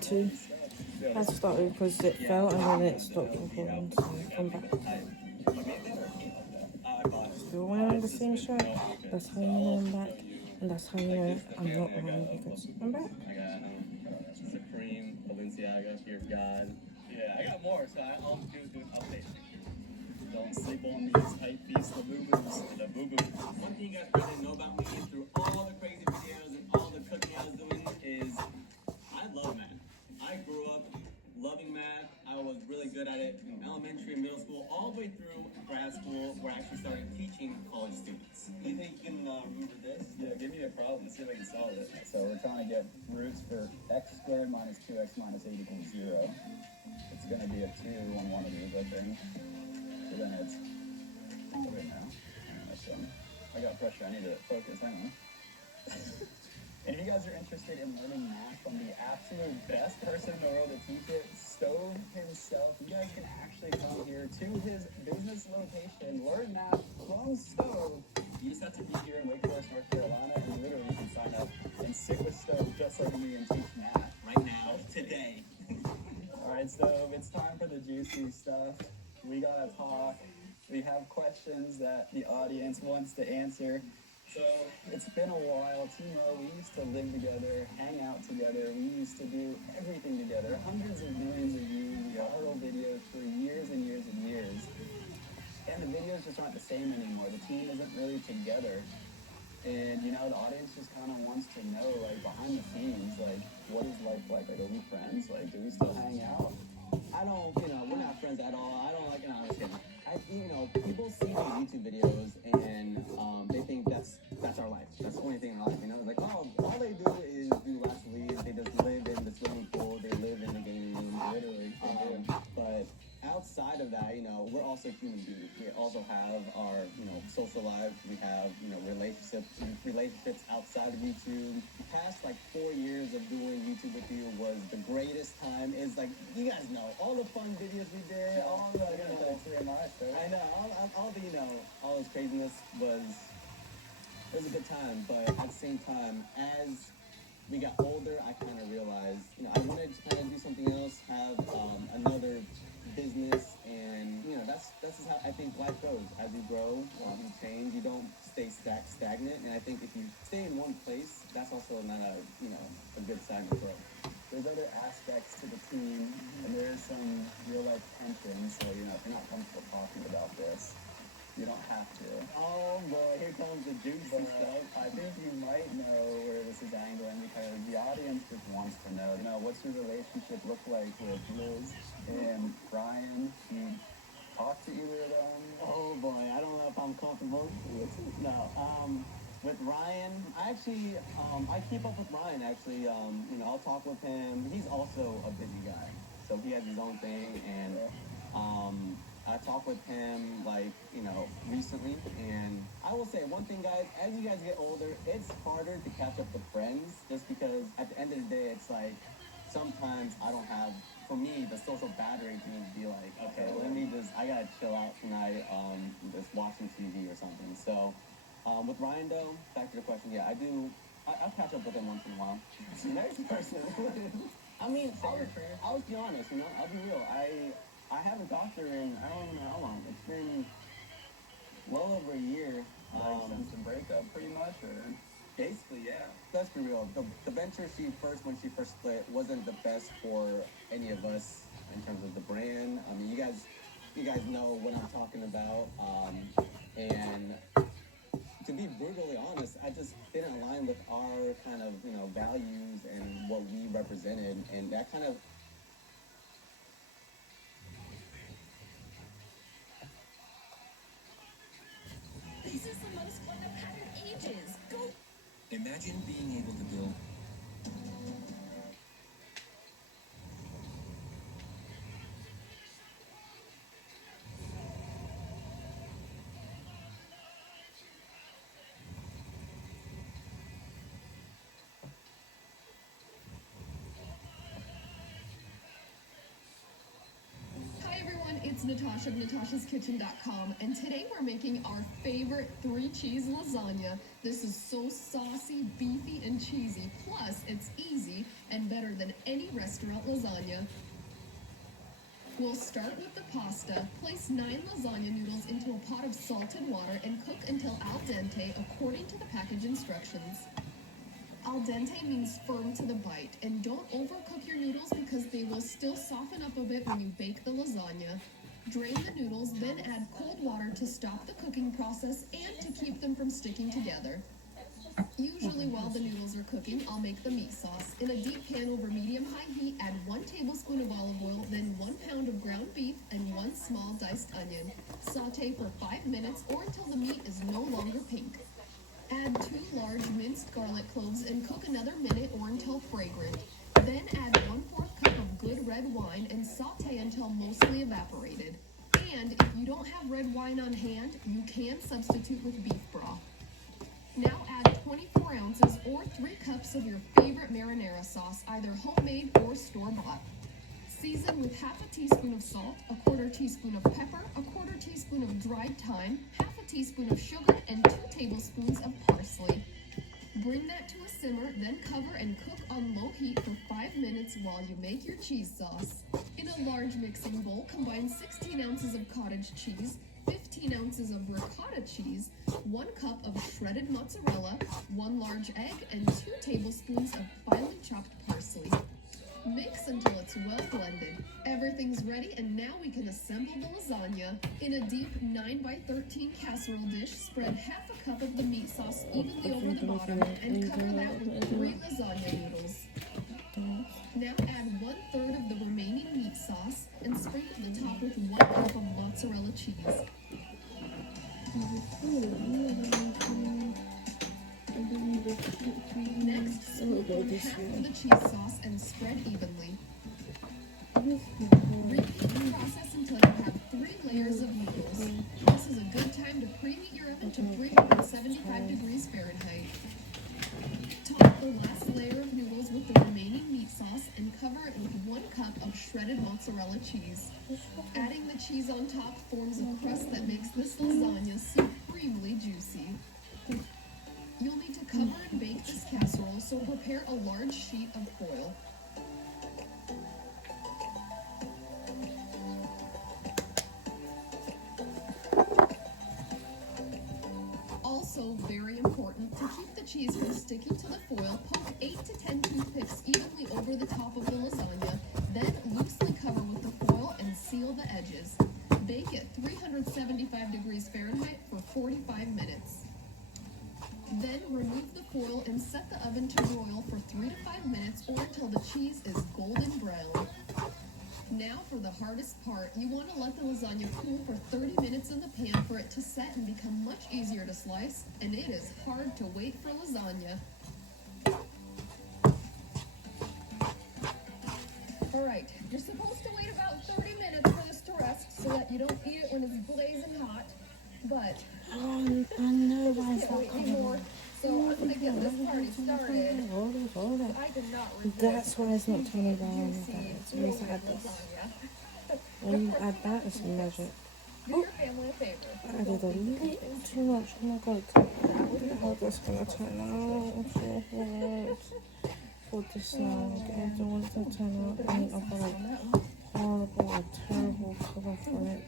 part two. I had to start it because it fell and then it stopped recording, so come back. Still wearing the same shirt. That's how you know I'm back, and that's how you know I'm not wrong because I'm back. I got Supreme, Balenciaga, Fear of God. Yeah, I got more, so I'll do an update. Don't sleep on these hype beasts, the boo-boos. The boo-boos. One thing you guys probably didn't know about me through all the crazy videos and all the cooking I was doing is I love math. I grew up loving math. I was really good at it in elementary and middle school, all the way through grad school, where I actually started teaching college students. You think you can remember this? Yeah, give me a problem. Let's see if I can solve it. So we're trying to get roots for x squared minus 2x minus 8 equals 0. It's going to be a 2 on one of these, I think. So then it's... Wait now. I got pressure. I need to focus. Hang on. And if you guys are interested in learning math from the absolute best person in the world to teach it, Stove himself, you guys can actually come here to his business location, learn math from Stove. You just have to be here in Wake Forest, North Carolina, and literally you can sign up and sit with Stove just like me and teach math right now, today. All right, Stove, it's time for the juicy stuff. We gotta talk. We have questions that the audience wants to answer. So it's been a while. Timo, we used to live together, hang out together. We used to do everything together. Hundreds of millions of views, viral videos for years and years and years. And the videos just aren't the same anymore. The team isn't really together. And, you know, the audience just kind of wants to know, like, behind the scenes, like, what is life like? Like, are we friends? Like, do we still hang out? I don't, we're not friends at all. I don't like, I'm just kidding. People see these YouTube videos and they think that's our life. That's the only thing in our life, Like, oh, all they do is do lots of leads. They just live in the swimming pool. They live in the gaming room, literally. But outside of that, we're also human beings. We also have our, social lives. We have, relationships outside of YouTube. The past, 4 years of doing YouTube with you was the greatest time. It's like, you guys know, all the fun videos we did, all the, I know, all the, all this craziness was a good time. But at the same time, as we got older, I kind of realized, I wanted to kind of do something else, have another business, and that's just how I think life goes. As you grow, you change. You don't stay stagnant. And I think if you stay in one place, that's also not a good sign of growth. There's other aspects to the team, and there's some real life tension. So if you're not comfortable talking about this, you don't have to. Oh boy, here comes the juicy stuff. I think you might know where this is angling because the audience just wants to know, what's your relationship look like with Liz and Ryan? Do you talk to either of them? Oh boy, I don't know if I'm comfortable. No. With Ryan, I actually, I keep up with Ryan actually. I'll talk with him. He's also a busy guy, so he has his own thing, and I talked with him, recently, and I will say one thing, guys, as you guys get older, it's harder to catch up with friends, just because at the end of the day, it's like, sometimes I don't have, for me, the social battery to be like, okay, I gotta chill out tonight, just watching TV or something. So, with Ryan, though, back to the question, yeah, I'll catch up with him once in a while. Next person. I mean, I'll be honest, I'll be real. I haven't talked to her in, I don't know how long. It's been well over a year. Since the breakup, pretty much, or? Basically, yeah. Let's be real. The venture when she first split, wasn't the best for any of us in terms of the brand. I mean, you guys know what I'm talking about. And to be brutally honest, I just didn't align with our kind of, values and what we represented. And that kind of... This is the most fun I've had in ages. Go! Imagine being able to build Hi everyone, it's it's Natasha of Natasha'sKitchen.com, and today we're making our favorite 3-cheese lasagna. This is so saucy, beefy, and cheesy, plus it's easy and better than any restaurant lasagna. We'll start with the pasta. Place 9 lasagna noodles into a pot of salted water and cook until al dente according to the package instructions. Al dente means firm to the bite, and don't overcook your noodles because they will still soften up a bit when you bake the lasagna. Drain the noodles, then add cold water to stop the cooking process and to keep them from sticking together. Usually while the noodles are cooking, I'll make the meat sauce. In a deep pan over medium-high heat, add 1 tablespoon of olive oil, then 1 pound of ground beef and 1 small diced onion. Saute for 5 minutes or until the meat is no longer pink. Add 2 large minced garlic cloves and cook another minute or until fragrant. Then add 1/4 cup of good red wine and saute until mostly evaporated. And if you don't have red wine on hand, you can substitute with beef broth. Now add 24 ounces or 3 cups of your favorite marinara sauce, either homemade or store-bought. Season with half a teaspoon of salt, a 1/4 teaspoon of pepper, a 1/4 teaspoon of dried thyme, half a teaspoon of sugar, and 2 tablespoons of parsley. Bring that to a simmer, then cover and cook on low heat for 5 minutes while you make your cheese sauce. In a large mixing bowl, combine 16 ounces of cottage cheese, 15 ounces of ricotta cheese, 1 cup of shredded mozzarella, 1 large egg, and 2 tablespoons of finely chopped parsley. Mix until it's well blended. Everything's ready, and now we can assemble the lasagna. In a deep 9x13 casserole dish, spread half a cup of the meat sauce evenly over the bottom and cover that with 3 lasagna noodles. Now add 1/3 of the remaining meat sauce and sprinkle the top with 1 cup of mozzarella cheese. Next, scoop on half of the cheese sauce and spread evenly. Repeat the process until you have 3 layers of noodles. This is a good time to preheat your oven to 375 degrees Fahrenheit. Top the last layer of noodles with the remaining meat sauce and cover it with 1 cup of shredded mozzarella cheese. Adding the cheese on top forms a crust that makes this lasagna supremely juicy. You'll need to cover and bake this casserole, so prepare a large sheet of foil. Also very important, to keep the cheese from sticking to the foil, poke 8 to 10 toothpicks evenly over the top of the lasagna, then loosely cover with the foil and seal the edges. Bake at 375 degrees Fahrenheit for 45 minutes. Then remove the foil and set the oven to broil for 3 to 5 minutes or until the cheese is golden brown. Now for the hardest part, you want to let the lasagna cool for 30 minutes in the pan for it to set and become much easier to slice, and it is hard to wait for lasagna. Alright, you're supposed to wait about 30 minutes for this to rest so that you don't eat it when it's blazing hot, but I know why it's can't not wait coming. anymore, so I'm gonna get this party started. Hold it. I did not resist. That's why it's not turning around. It's always Juicy had this. lasagna. When you add that, it's magic. Do your family a favor. I added a little too much. Oh my god. How that's gonna turn out. I'm so hard. For this now. I don't want it to turn out any other horrible or terrible colour for it.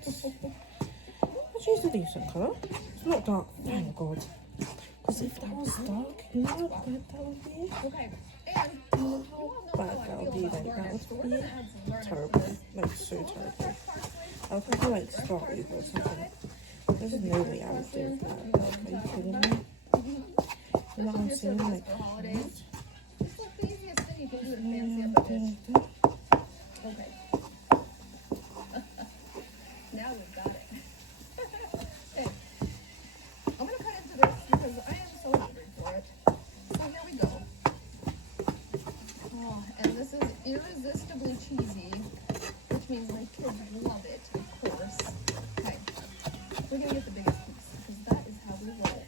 It's usually a decent colour. It's not dark, thank God. Because if that was dark, you know how bad that would be? Okay, and You know how bad that would be? Like, that would be terrible. Like, so terrible. I would probably like start with or something. There's no way I would do that. Like, are you kidding me? You know what I'm saying? Like, for holidays. It's like the easiest thing you can do to fancy up a dish. Okay. Now we've got it. Okay. I'm gonna cut into this because I am so hungry for it. So here we go. Oh, and this is irresistibly cheesy, which means my kids love it, of course. Okay. We're gonna get the biggest piece because that is how we roll.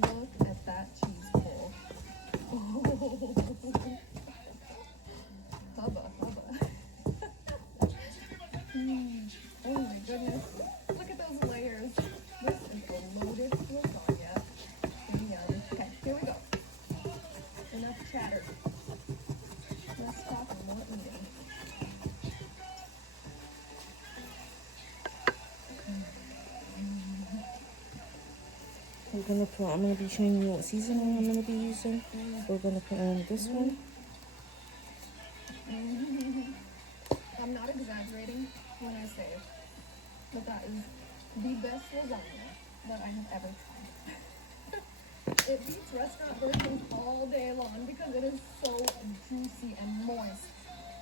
Look I'm gonna be showing you what seasoning I'm gonna be using. We're gonna put in this one. I'm not exaggerating when I say that that is the best lasagna that I have ever tried. It beats restaurant versions all day long because it is so juicy and moist.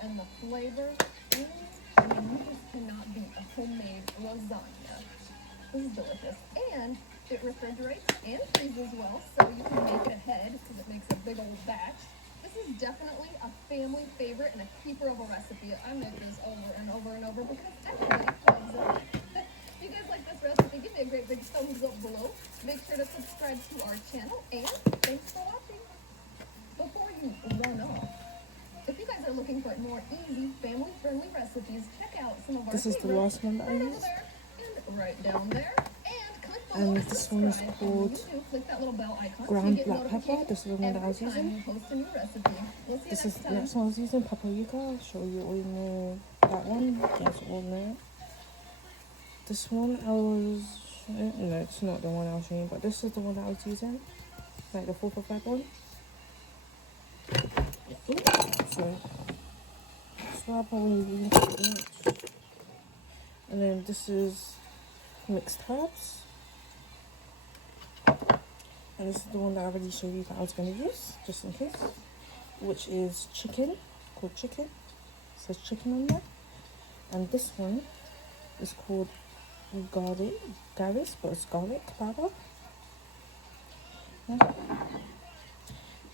And the flavor, I mean, you just cannot beat a homemade lasagna. This is delicious. And it refrigerates and freezes well, so you can make it ahead because it makes a big old batch. This is definitely a family favorite and a keeper of a recipe. I make this over and over and over because everybody loves it. If you guys like this recipe, give me a great big thumbs up below. Make sure to subscribe to our channel, and thanks for watching. Before you run off, if you guys are looking for more easy, family-friendly recipes, check out some of our This is the last one that I right over used. there and right down there. And click below And to this one is subscribe called on YouTube. Click that little bell icon so you ground get black pepper. notifications This is the one that I was every time using. we post a new recipe. We'll see you This is next the time. next one I was using, paprika. I'll show you all in there. That one, that's all there. This one I was, no, it's not the one I was showing, but this is the one that I was using, like the 4 for 5 one. Sorry. So I probably using too much. And then this is mixed herbs. And this is the one that I already showed you that I was going to use, just in case, which is chicken, called chicken. It says chicken on there. And this one is called Garis, but it's garlic powder. Yeah.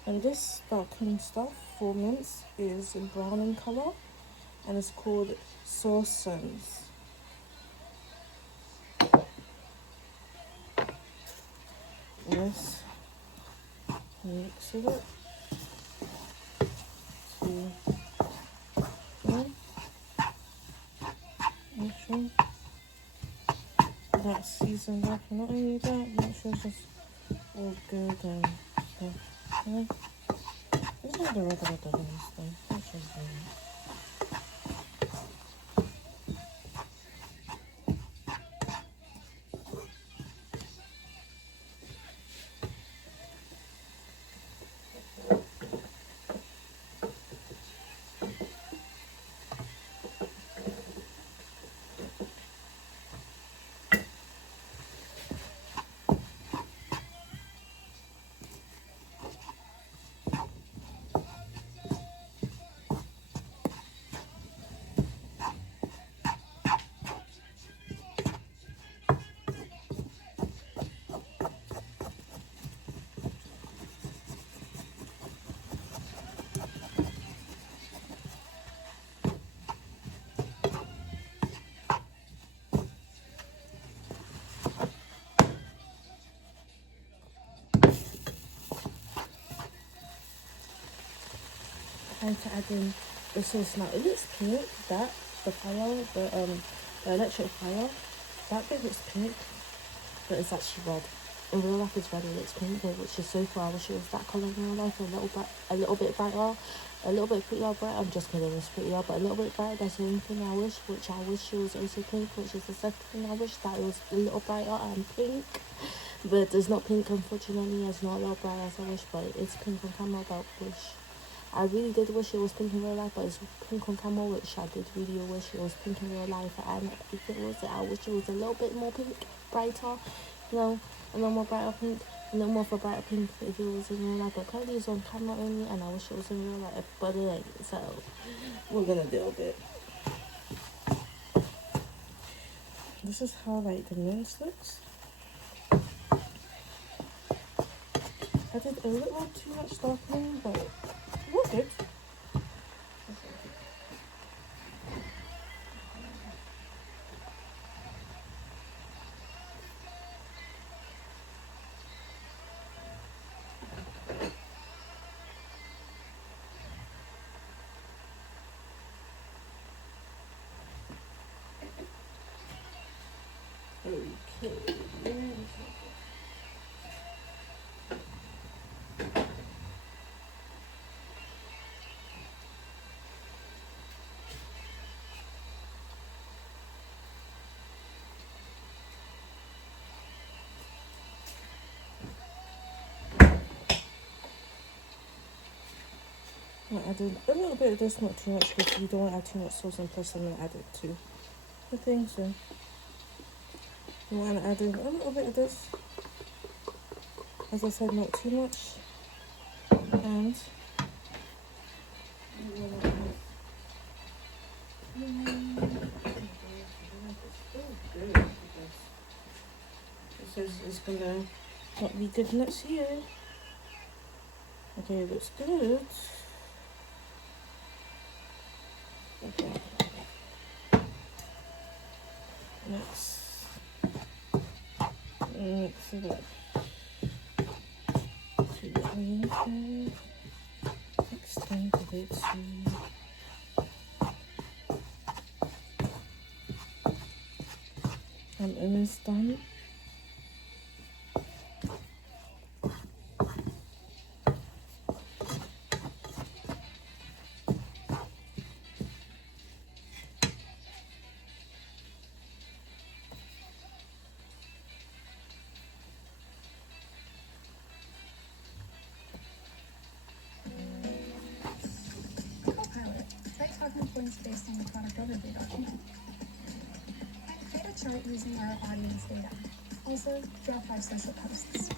And this dark cream stuff for mince is brown in color, and it's called Saucons. Yes, mix it up. See, yeah. Make sure that's seasoned up. Not only that, make sure it's just all good and stuff. Yeah. It's not the regular Dublin stuff. That's just time to add in the sauce now. It looks pink, that the electric fire, that bit looks pink, but it's actually red. In real life it's red, it looks pink, which is so far. I wish it was that colour in real life, a little bit brighter, a little bit prettier, bright. I'm just kidding, it's prettier, but a little bit brighter. That's the only thing I wish, which I wish it was also pink, which is the second thing I wish, that it was a little brighter and pink. But it's not pink, unfortunately. It's not a little bright as I wish, but it's pink on camera. But wish, I really did wish it was pink in real life, but it's pink on camera, which I did really wish it was pink in real life. And if it was, I wish it was a little bit more pink, brighter, you know, a little more brighter pink, a little more of a brighter pink if it was in real life. But currently it's on camera only, and I wish it was in real life, but it ain't. So we're gonna deal with it. This is how like the mince looks. I did a little too much darkening, but we're good. Okay. I'm gonna add a little bit of this, not too much, because you don't want to add too much sauce, and plus I'm gonna add it to the thing. So you want to add in a little bit of this. As I said, not too much. And it says it's gonna not be good next year. Okay, it looks good. Okay. Next it up. To the onion. Extend it to and it's done. Copilot, write talking points based on the product overview document. And create a chart using our audience data. Also, draw 5 social posts.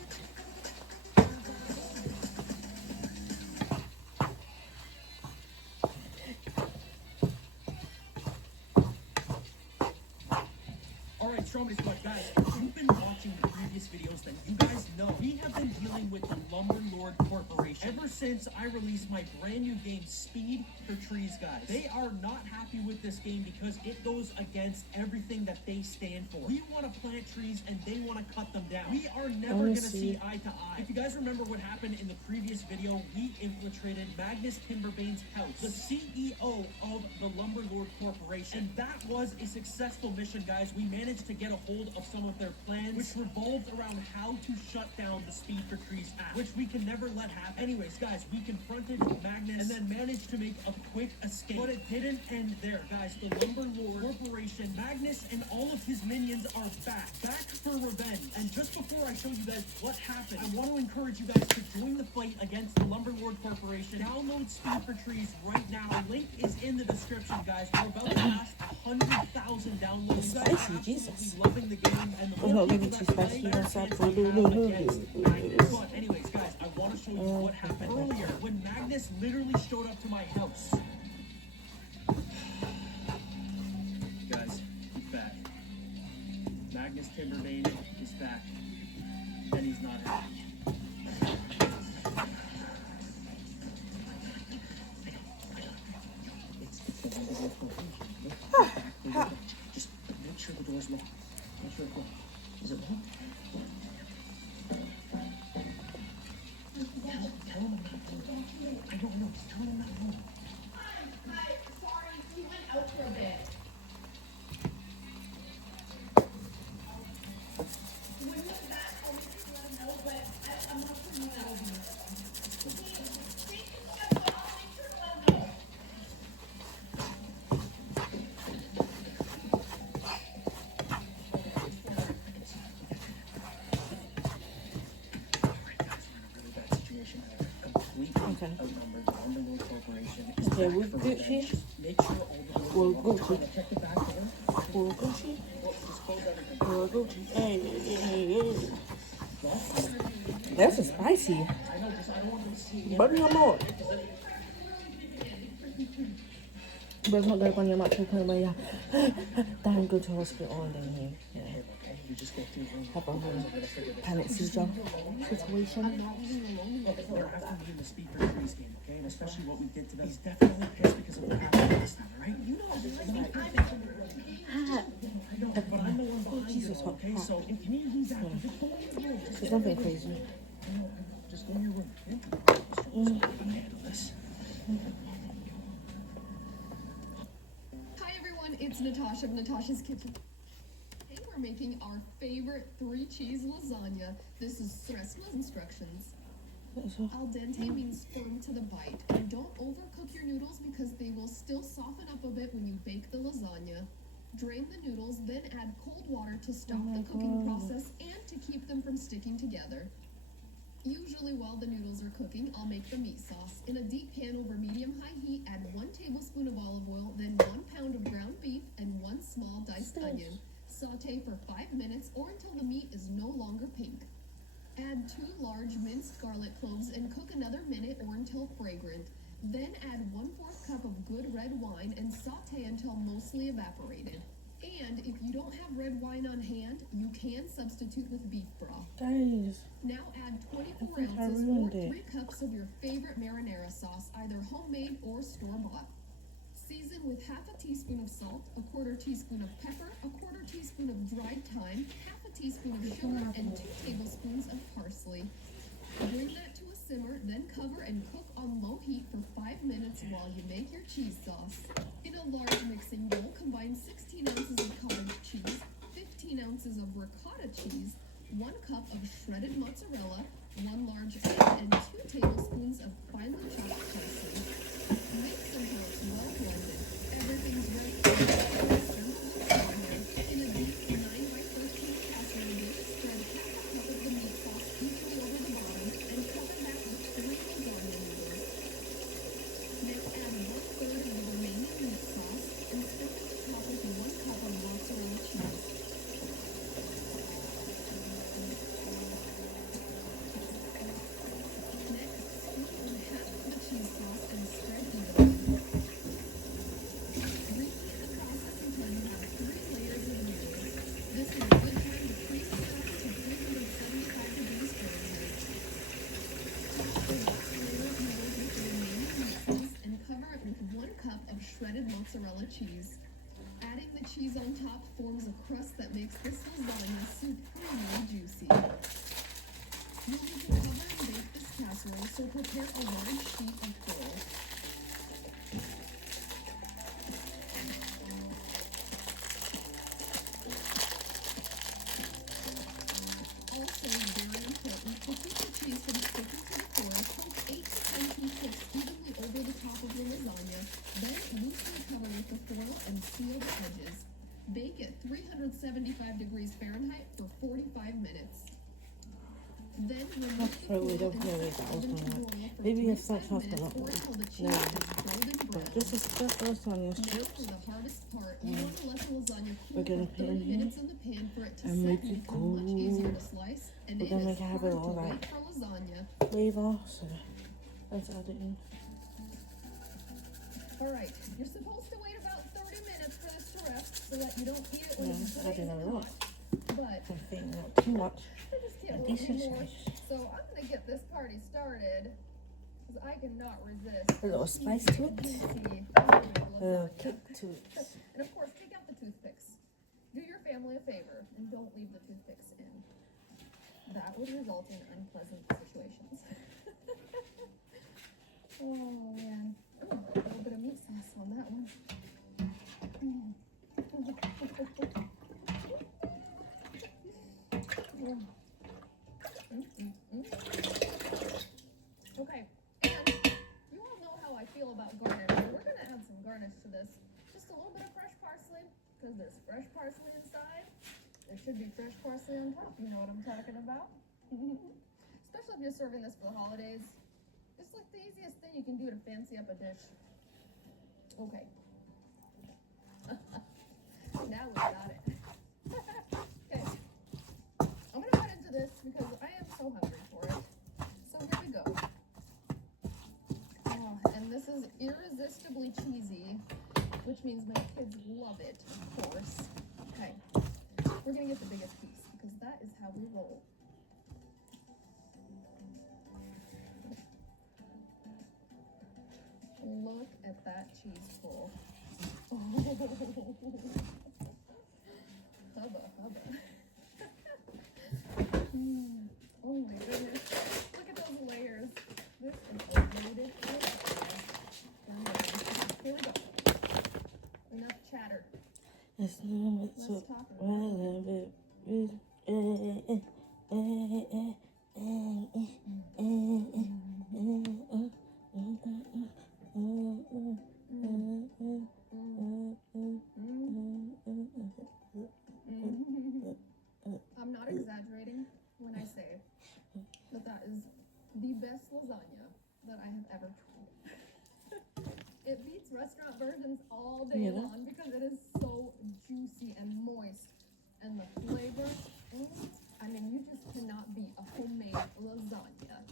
Alright, Strawberry Squad, guys, if you've been watching the previous videos, then you guys know we have been dealing with the Lumber Lord Corporation ever since I released my brand new game, Speed for Trees, guys. They are not happy with this game because it goes against everything that they stand for. We want to plant trees and they want to cut them down. We are never going to see eye to eye. If you guys remember what happened in the previous video, we infiltrated Magnus Timberbane's house, the CEO of the Lumber Lord Corporation. And that was a successful mission, guys. We managed to get a hold of some of their plans, which revolved around how to shut down the Speed for Trees app, which we can never let happen. Anyways, guys, we confronted Magnus and then managed to make a quick escape. But it didn't end there, guys. The Lumber Lord Corporation, Magnus and all of his minions are back for revenge. And just before I show you guys what happened, I want to encourage you guys to join the fight against the Lumber Lord Corporation. Download Speed for Trees right now. The link is in the description, guys. We're about to pass 100,000 downloads. You guys are Spicy, Jesus. loving the game, and the I'm not more really people too that play, spicy. the That's better up chance for we have against Magnus. no. But anyways, guys, I want to show you what happened earlier when Magnus literally showed up to my house. Guys, he's back. Magnus Timberbane is back, and he's not happy. Just make sure the door's locked. Make sure it's locked. Is it locked? Tell him I'm not home. I don't know. Just tell him I'm not home. Hi, sorry, we went out for a bit. When we're back, I'll make sure to let him know, but I'm not sure when that'll be. Thank you so much, but I'll make sure to let him know. Alright, guys, we're in a really bad situation. Completely Okay. outnumbered. The Lumber Lord Corporation is Okay, back we're for Gucci. revenge. Just make sure all the doors We're are locked. Gucci. Now check the back door. We're Gucci. Well, just close everything. We're Gucci. Hey. That's spicy. I know, just I don't want them to see me. But no more. But it's not going on your mouth to the point where you don't go to hospital and then you know, Okay, you just go through room. have a whole panic seizure situation. There has to be in the Speed for Trees game, okay? And especially what we did to them. He's definitely pissed because of what happened last time, right? You know, I know, but I'm the one behind Jesus, it, okay? So if you need to lose that, just go in your room. Just There's nothing crazy. Just go in your room, okay? I'll handle this. Hi everyone, it's Natasha of Natasha's Kitchen. Today we're making our favorite 3-cheese lasagna. This is recipe instructions. Al dente means firm to the bite. And don't overcook your noodles because they will still soften up a bit when you bake the lasagna. Drain the noodles, then add cold water to stop the cooking process and to keep them from sticking together. Usually while the noodles are cooking, I'll make the meat sauce. In a deep pan over medium-high heat, add 1 tablespoon of olive oil, then 1 pound of ground beef and 1 small diced onion. Saute for 5 minutes or until the meat is no longer pink. Add 2 large minced garlic cloves and cook another minute or until fragrant. Then add 1/4 cup of good red wine and saute until mostly evaporated. And if you don't have red wine on hand, you can substitute with beef broth. Guys, Now add 24 I think I ounces or ruined it. 3 cups of your favorite marinara sauce, either homemade or store-bought. Season with half a teaspoon of salt, a 1/4 teaspoon of pepper, a 1/4 teaspoon of dried thyme, half a teaspoon of sugar, and 2 tablespoons of parsley. Bring that to a simmer, then cover and cook on low heat for 5 minutes while you make your cheese sauce. In a large mixing bowl, combine 16 ounces of cottage cheese, 15 ounces of ricotta cheese, 1 cup of shredded mozzarella, 1 large egg, and 2 tablespoons of finely chopped parsley. Mix until it's well blended. Everything's ready for lasagna. In a deep 9x13 casserole dish, spread half a cup of the meat sauce equally over the bottom and cover that with 3 lasagna noodles. Now add 1/3 of the remaining meat sauce and sprinkle the top with 1 cup of mozzarella cheese. Next, scoop in half of the cheese sauce and spread evenly. Repeat the process until you have 3 layers of noodles. This is a good time to preheat the oven to 375 degrees Fahrenheit. Top the last layer of noodles with the remaining meat sauce and cover it with 1 cup of shredded mozzarella cheese. Adding the cheese on top forms a crust that makes this lasagna supremely juicy. You'll need to cover and bake this casserole, so prepare a large sheet of foil. Also very important, to keep the cheese from sticking to the foil, cook 8 to 10 toothpicks evenly over the top of the lasagna, then loosely cover with the foil and seal the edges. Bake at 375 degrees Fahrenheit for 45 minutes. Then remove the Right, we foil don't and know set that the was oven to gonna broil for maybe 3 it's to like 5 half the minutes or lot. until the cheese No. is golden brown. This is the lasagna Now strips. for the hardest part, you want to let the lasagna cool We're gonna for put 30 in here minutes in the pan for it to and set make and it become much easier cool. to slice, and We're it gonna is make it have hard a to little, wait like, for lasagna. flavor, so let's add it in. Alright, you're supposed to wait about 30 minutes for this to rest so that you don't eat it when Yeah, it's I did a lot. hot. But I think not too much. I just can't A wait decent anymore. size. So I'm gonna get this party started because I cannot resist. A little spice to it. Juicy, A little lasagna. kick to it. And of course, take out the toothpicks. Do your family a favor and don't leave the toothpicks in. That would result in unpleasant situations. Oh man. Ooh, a little bit of meat sauce on that one. Mm. Okay, and you all know how I feel about garnish. We're gonna add some garnish to this. Just a little bit of fresh parsley, because there's fresh parsley inside. There should be fresh parsley on top. You know what I'm talking about? Especially if you're serving this for the holidays. It's like the easiest thing you can do to fancy up a dish. Okay. Now we got it. Okay. I'm gonna cut into this because I am so hungry for it. So here we go. Oh, and this is irresistibly cheesy, which means my kids love it, of course. Okay. We're gonna get the biggest piece because that is how we roll. Look at that cheese pull. Oh. Hubba, hubba. Oh my goodness. Look at those layers. This is a loaded Here we go. Enough chatter. It's no, Let's so talk about well, I'm not exaggerating when I say that that is the best lasagna that I have ever tried. It beats restaurant versions all day Yeah. long because it is so juicy and moist. And the flavor, I mean, you just cannot beat a homemade lasagna.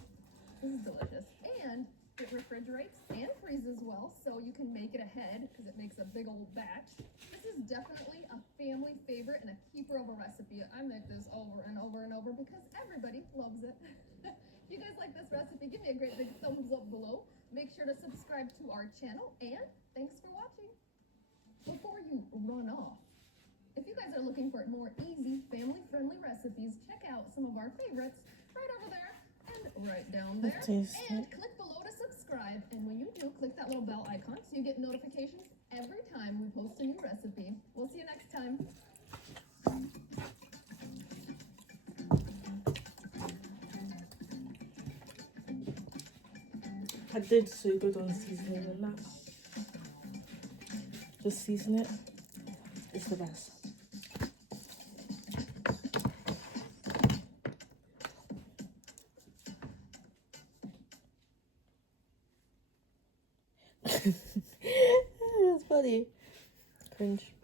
This is delicious. And it refrigerates and freezes well, so you can make it ahead because it makes a big old batch. This is definitely a family favorite and a keeper of a recipe. I make this over and over and over because everybody loves it. If you guys like this recipe, give me a great big thumbs up below. Make sure to subscribe to our channel, and thanks for watching. Before you run off, if you guys are looking for more easy, family-friendly recipes, check out some of our favorites right over there and right down there. Tasty. And click below to subscribe. And when you do, click that little bell icon so you get notifications every time we post a new recipe. We'll see you next time. I did so good on seasoning and that. Just season it. It's the best. That's funny. Cringe.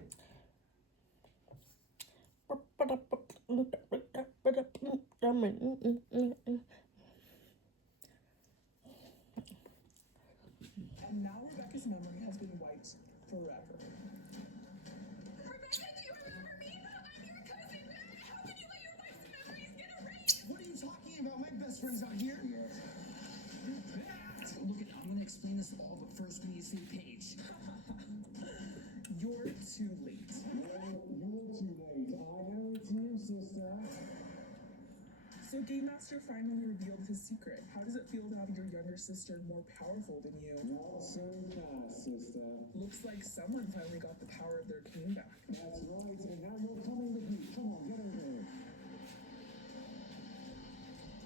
And now Rebecca's memory has been wiped forever. Rebecca, do you remember me? I'm your cousin. How can you let your wife's memories get erased? What are you talking about? My best friend's out here. Look, I'm gonna explain this all, but first we need to see Paige. You're too late. You're too late. I know it's you, sister. So Game Master finally revealed his secret. How does it feel to have your younger sister more powerful than you? Not so fast, sister. Looks like someone finally got the power of their king back. That's right, and now you're coming with me. Come on, get over here.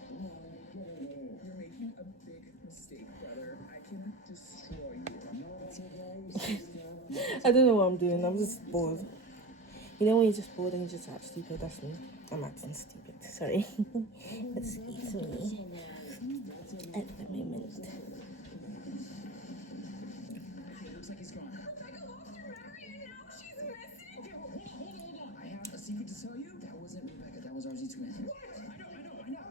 Come on, get over here. You're making a big mistake, brother. I can destroy you. Not today, sister. I don't know what I'm doing. I'm just bored. You know when you're just bored and you just act stupid? That's me. I'm acting stupid. Sorry. It's me at the moment. Looks like he's gone. Rebecca lost her memory and now she's missing. Okay, hold on. I have a secret to tell you. That wasn't Rebecca. That was RZ Twin. What? I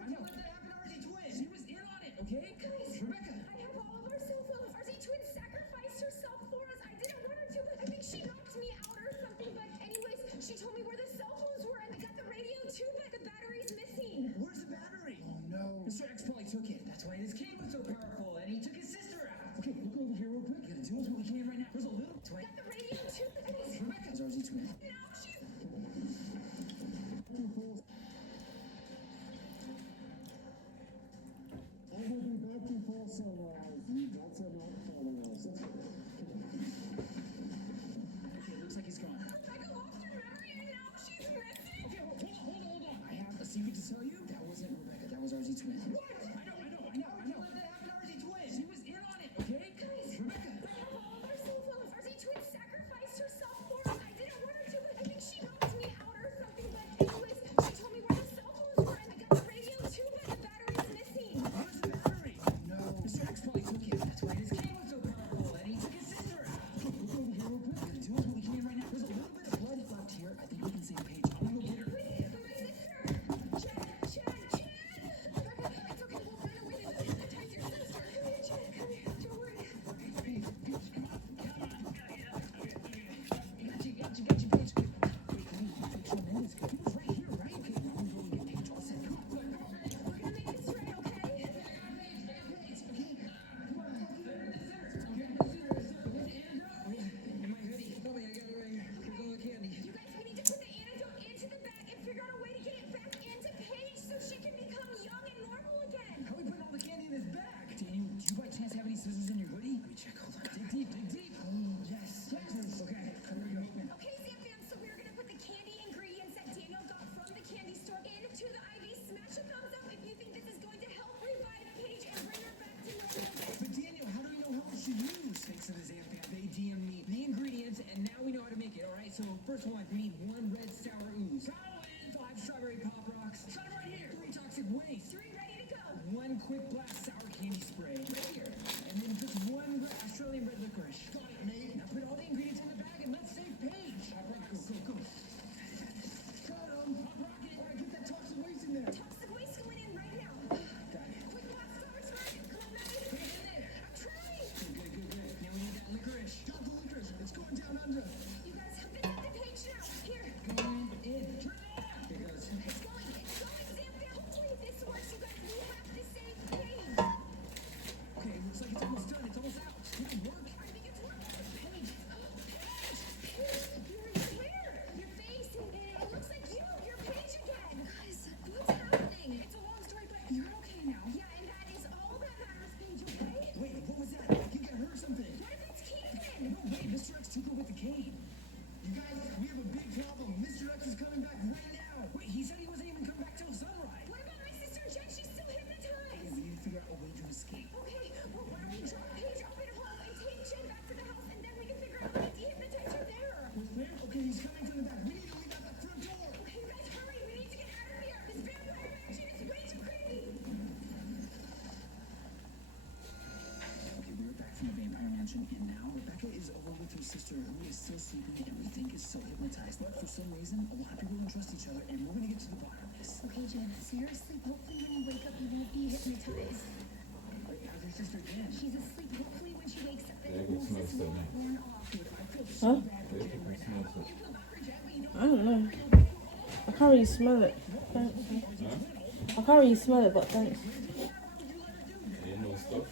know. Let that happen, RZ Twin. She was in on it, okay? Guys, Rebecca. I have all of our cell phones. RZ Twin sacrificed herself for us. I didn't want her to. I think she knocked me out or something. But anyways, she told me where the cell phones were, and I got the radio too, but the battery's missing. Where's the battery? Oh no. Mr. X probably took it. That's why this kid was so powerful, and he took his sister out. Okay, look over here real quick. Gotta do what we can right now. There's a little twin. Got the radio too. Anyways, Rebecca's RZ Twin. now she's. I will be back before sunrise. You better not follow us. Okay, looks like he's gone. Rebecca lost her memory and now she's missing. Okay, hold on. I have a secret to tell you. That wasn't Rebecca. That was RZ Twin. What? I know. Let that happen, RZ Twin. She was in on it, okay? Guys, Rebecca. I have all of our cell phones. RZ Twin sacrificed herself for us. I didn't want her to. I think she knocked me out or something. But anyways, she told me where the cell phones were, and I got the radio too, but the battery's missing. Where's the battery? Oh no. Mr. X probably took it. That's why this kid was so powerful, and he took his sister out. Okay, look over here real quick. Gotta do what we can right now. There's a little bit of blood left here. I think we can save Paige. I'm gonna go get her. My sister! Chad! Rebecca, it's okay. We'll find a way to hypnotize your sister. Come here, Chad. Come here. Don't worry. Paige, come on. Got you, Paige. Wait, Shawn Mendes good. He was right here, right? Okay, now I'm going to get Paige all set. Come on. We're gonna make this right, okay? It's okay. Come on. Am I ready? Tell me, I got it right. Here's all the candy. You guys, we need to put the antidote into the bag and figure out a way to get it back into Paige so she can become young and normal again. How are we putting all the candy in this bag? Daniel, do you by chance have any scissors in your hoodie? Let me check. Hold on. Dig deep. Oh, yes. Okay, here we go. Okay, Zam, so we're gonna put the candy ingredients that Daniel got from the candy store into the IV. Smash a thumbs up if you think this is going to help revive Paige and bring her back to normal again. But Daniel, how do we know how much to use? Thanks to the Zamfam, they DM'd me the ingredients, and now we know how to make it. All right, so first one, we need 1 red sour ooze, 5 strawberry pop rocks, 5 right here, 3 toxic waste, 3 ready to go. 1 quick blast spray right here. And then just 1 Australian red licorice. Got it, mate. Now put all the ingredients in the bag and let's save Paige. All right, go. Got him. Hot rocket. All right, get that toxic waste in there. Toxic waste going in right now. Got it. Quick, box stars, right? Come on, ready? Put it in there. I'm trying. Good. Now we need that licorice. Drop the licorice. It's going down under. You guys have been at the page now. Here. Going in. Turn it on. Here goes. It's going, Xander. Hopefully this works. You guys, we have to save Paige. Okay, looks like it's almost done. It's almost out. Did it work? I think it's working. Paige. You're here. Your face, it looks like you're Paige again. Guys, what's happening? It's a long story, but you're okay now. Yeah, and that is all that matters, Paige, okay? Wait, what was that? I think I heard something. What if it's Keegan? No way, Mr. X took her with the cane. You guys, we have a big problem. Mr. X is coming back right now. Wait, he said he wasn't even coming back till sunrise. What about my sister Jen? She's still hypnotized. We need to figure out a way to escape. Okay, well, why don't we drop Paige off at home and take Jen back to the house, and then we can figure out how to dehypnotize her there. Okay, he's coming from the back. We need to leave out the front door. Okay, you guys, hurry. We need to get out of here. This vampire mansion is way too creepy. Okay, we're back from the vampire mansion, and now Rebecca is over with her sister, who is still sleeping and we think is still hypnotized. But for some reason, a lot of people don't trust each other, and we're gonna get to the bottom of this. Okay, Jen, so you're asleep. Hopefully when you wake up, you won't be hypnotized. How's your sister Jen? She's asleep. Hopefully when she wakes up, Yeah, it it will smells just so won't nice. burn off. Huh? I don't know. I can't really smell it. Thanks. I can't really smell it, but thanks. You know stuff.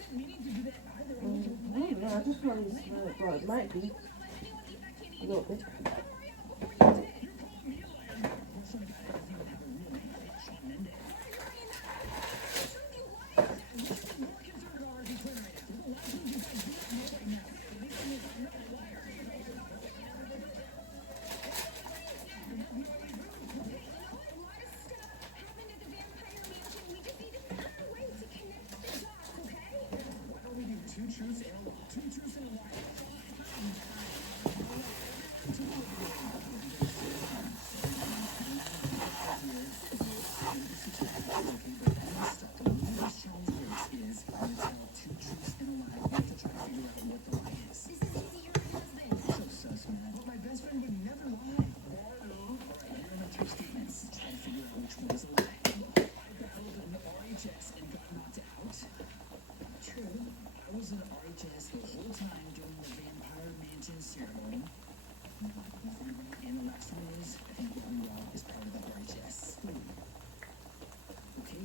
I don't know. I just can't really smell it, but it might be a little bit.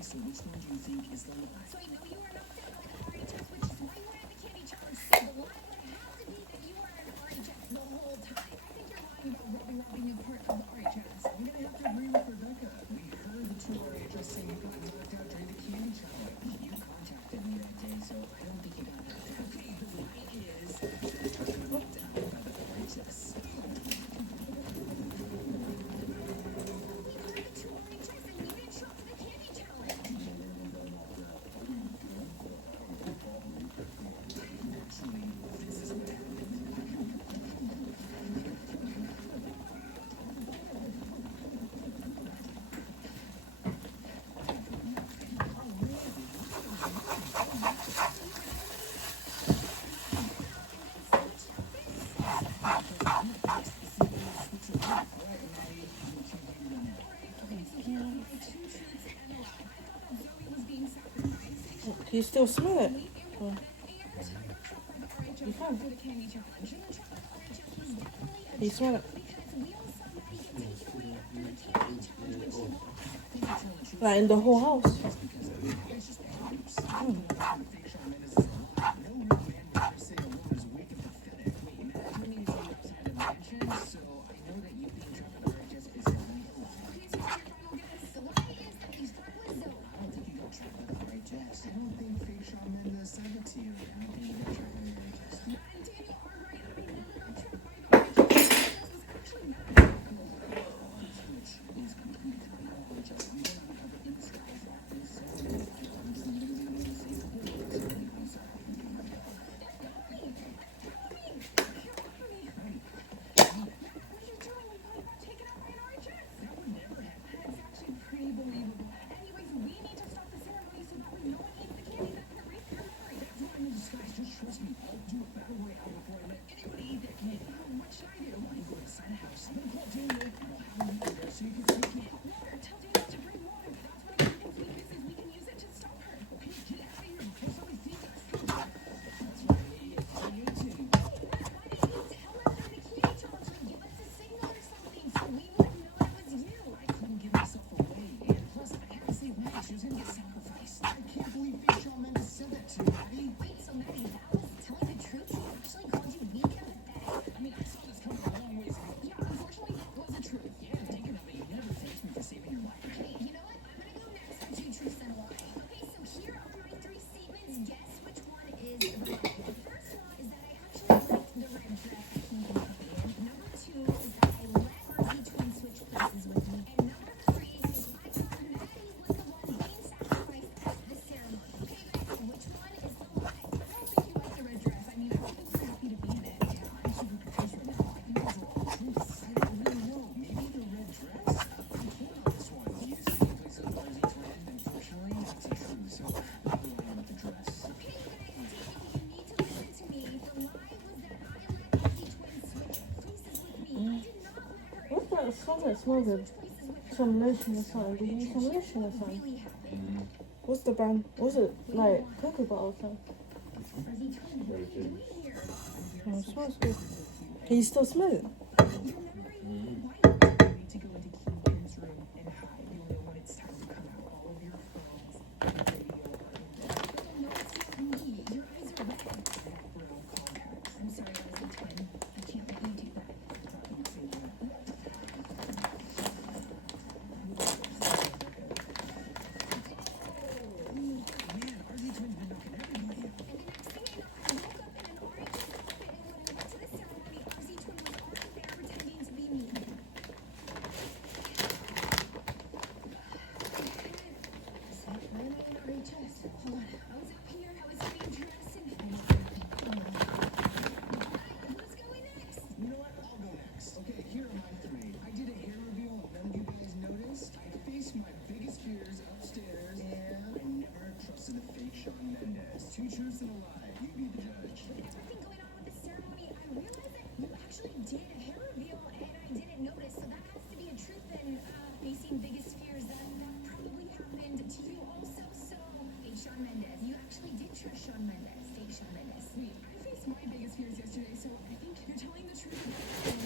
So which one do you think is the lie? So I know you were knocked out by the RHS, which is why you were at the candy challenge. So the lie would have to be that you were an RHS the whole time. I think you're lying about robbing a part of the RHS. I'm gonna have to agree with Rebecca. We heard the two RHS say you got knocked out during the candy challenge. You contacted me that day, so I don't think you got knocked out. Okay, the lie is that you got knocked out by the RHS. Can you still smell it? Oh. You can. Can you smell it? Like in the whole house? Oh. Smell good. Some lotion or something. Did you use some lotion or something? What's the brand? Was it like cocoa butter or something? Oh, it smells good. Can you still smell it? Two truths and a lie. You be the judge. Nothing going on with the ceremony. I realized that you actually did a hair reveal and I didn't notice. So that has to be a truth and facing biggest fears that probably happened to you also. So, fake Shawn Mendes. You actually did trust Shawn Mendes. Fake Shawn Mendes. Wait, I faced my biggest fears yesterday, so I think you're telling the truth. And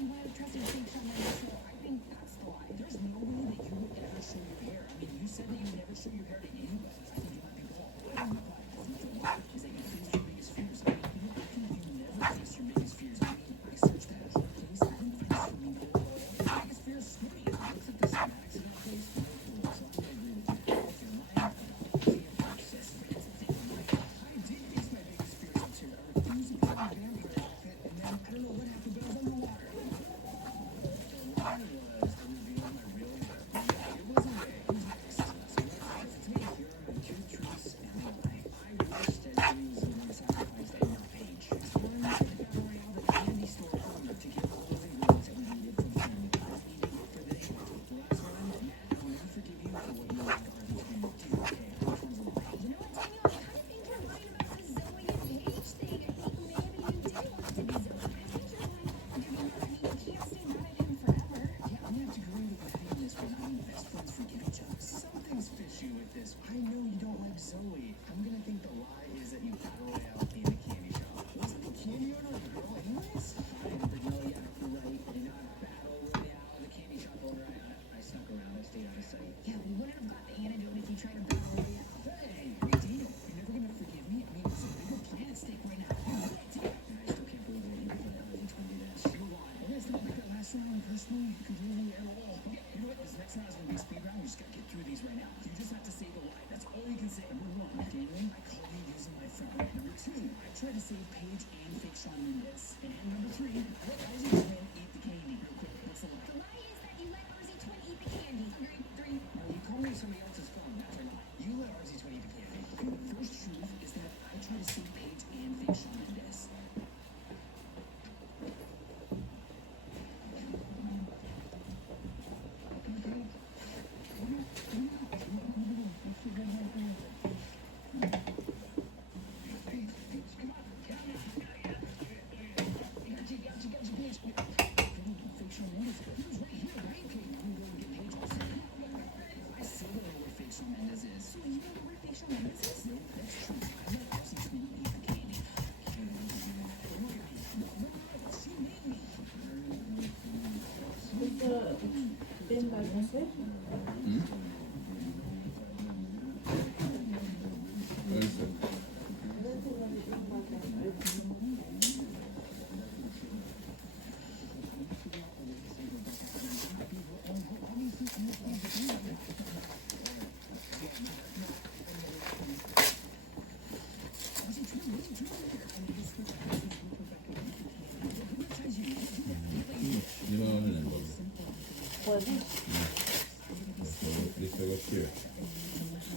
you might have trusted fake Shawn Mendes, so I think that's the lie. There's no way that you would ever show your hair. I mean, you said that you never show your hair to anybody. I think you might be wrong. I'm not lying. Is that you face your biggest fears? I mean, I think you never face your biggest fears. I mean, I searched that whole place. I didn't find swimming pool. Your biggest fear is swimming. It looks like there's some accident place. No pool. So I'm gonna agree with you. If you're lying, see if you're obsessed with it. I did face my biggest fears up here. I refused to put on a vampire outfit, and then I don't know what happened, but I was underwater. The lie was I revealed my real hair. It wasn't Ray. It was next. So it's me. Here are my two truths and a lie. I wish that Ray was the one sacrificed that your page. One, the battle royale that Candy store ordered to get all of the ingredients that we needed for the family. I was eating it for the day. The last one, Matt, I'll never forgive you for what you left Arby's when you do. Okay, which one's a lie? You know what, Daniel? I kind of think you're lying about the Zoe and Paige thing. I think maybe you did want to be Zoe. I think you're lying about forgiving her. I mean, you can't stay mad at him forever. Yeah, I'm gonna have to agree with having this when I mean best friends forgive each other. Something's fishy with this. I know you don't like Zoe. I'm gonna think the lie is that you battle royale in the candy shop. Wasn't the candy owner a girl anyways? Fine, but no, yeah, you're right. I did not battle royale the candy shop owner. I stuck around. I stayed out of sight. Yeah, we wouldn't have got the antidote if you tried to battle royale. Hey, Daniel, you're never gonna forgive me? I mean, there's a bigger plan at stake right now. You know that, too. And I still can't believe that you let Ozzy Twin do that. You're lying. Okay, it's not like that last round personally completely at all. Okay, you know what? This next round is gonna be a speed round. We just gotta get through these right now. You just have to say the lie. That's all you can say. Number one, Daniel, I called you using my front right. Number two, I tried to save Paige and fake Shawn Mendes. And number three, I let Ozzy Twin eat the candy. Real quick, what's the lie? The lie is that you let Ozzy Twin eat the candy. Agreed. 3. No, you called me somebody else's phone. That's a lie. You let RZ Twin eat the candy. And the first truth is that I tried to save Paige and fake Shawn Mendes. Bin by mistake? What is it? You don't know anybody. What? This was here.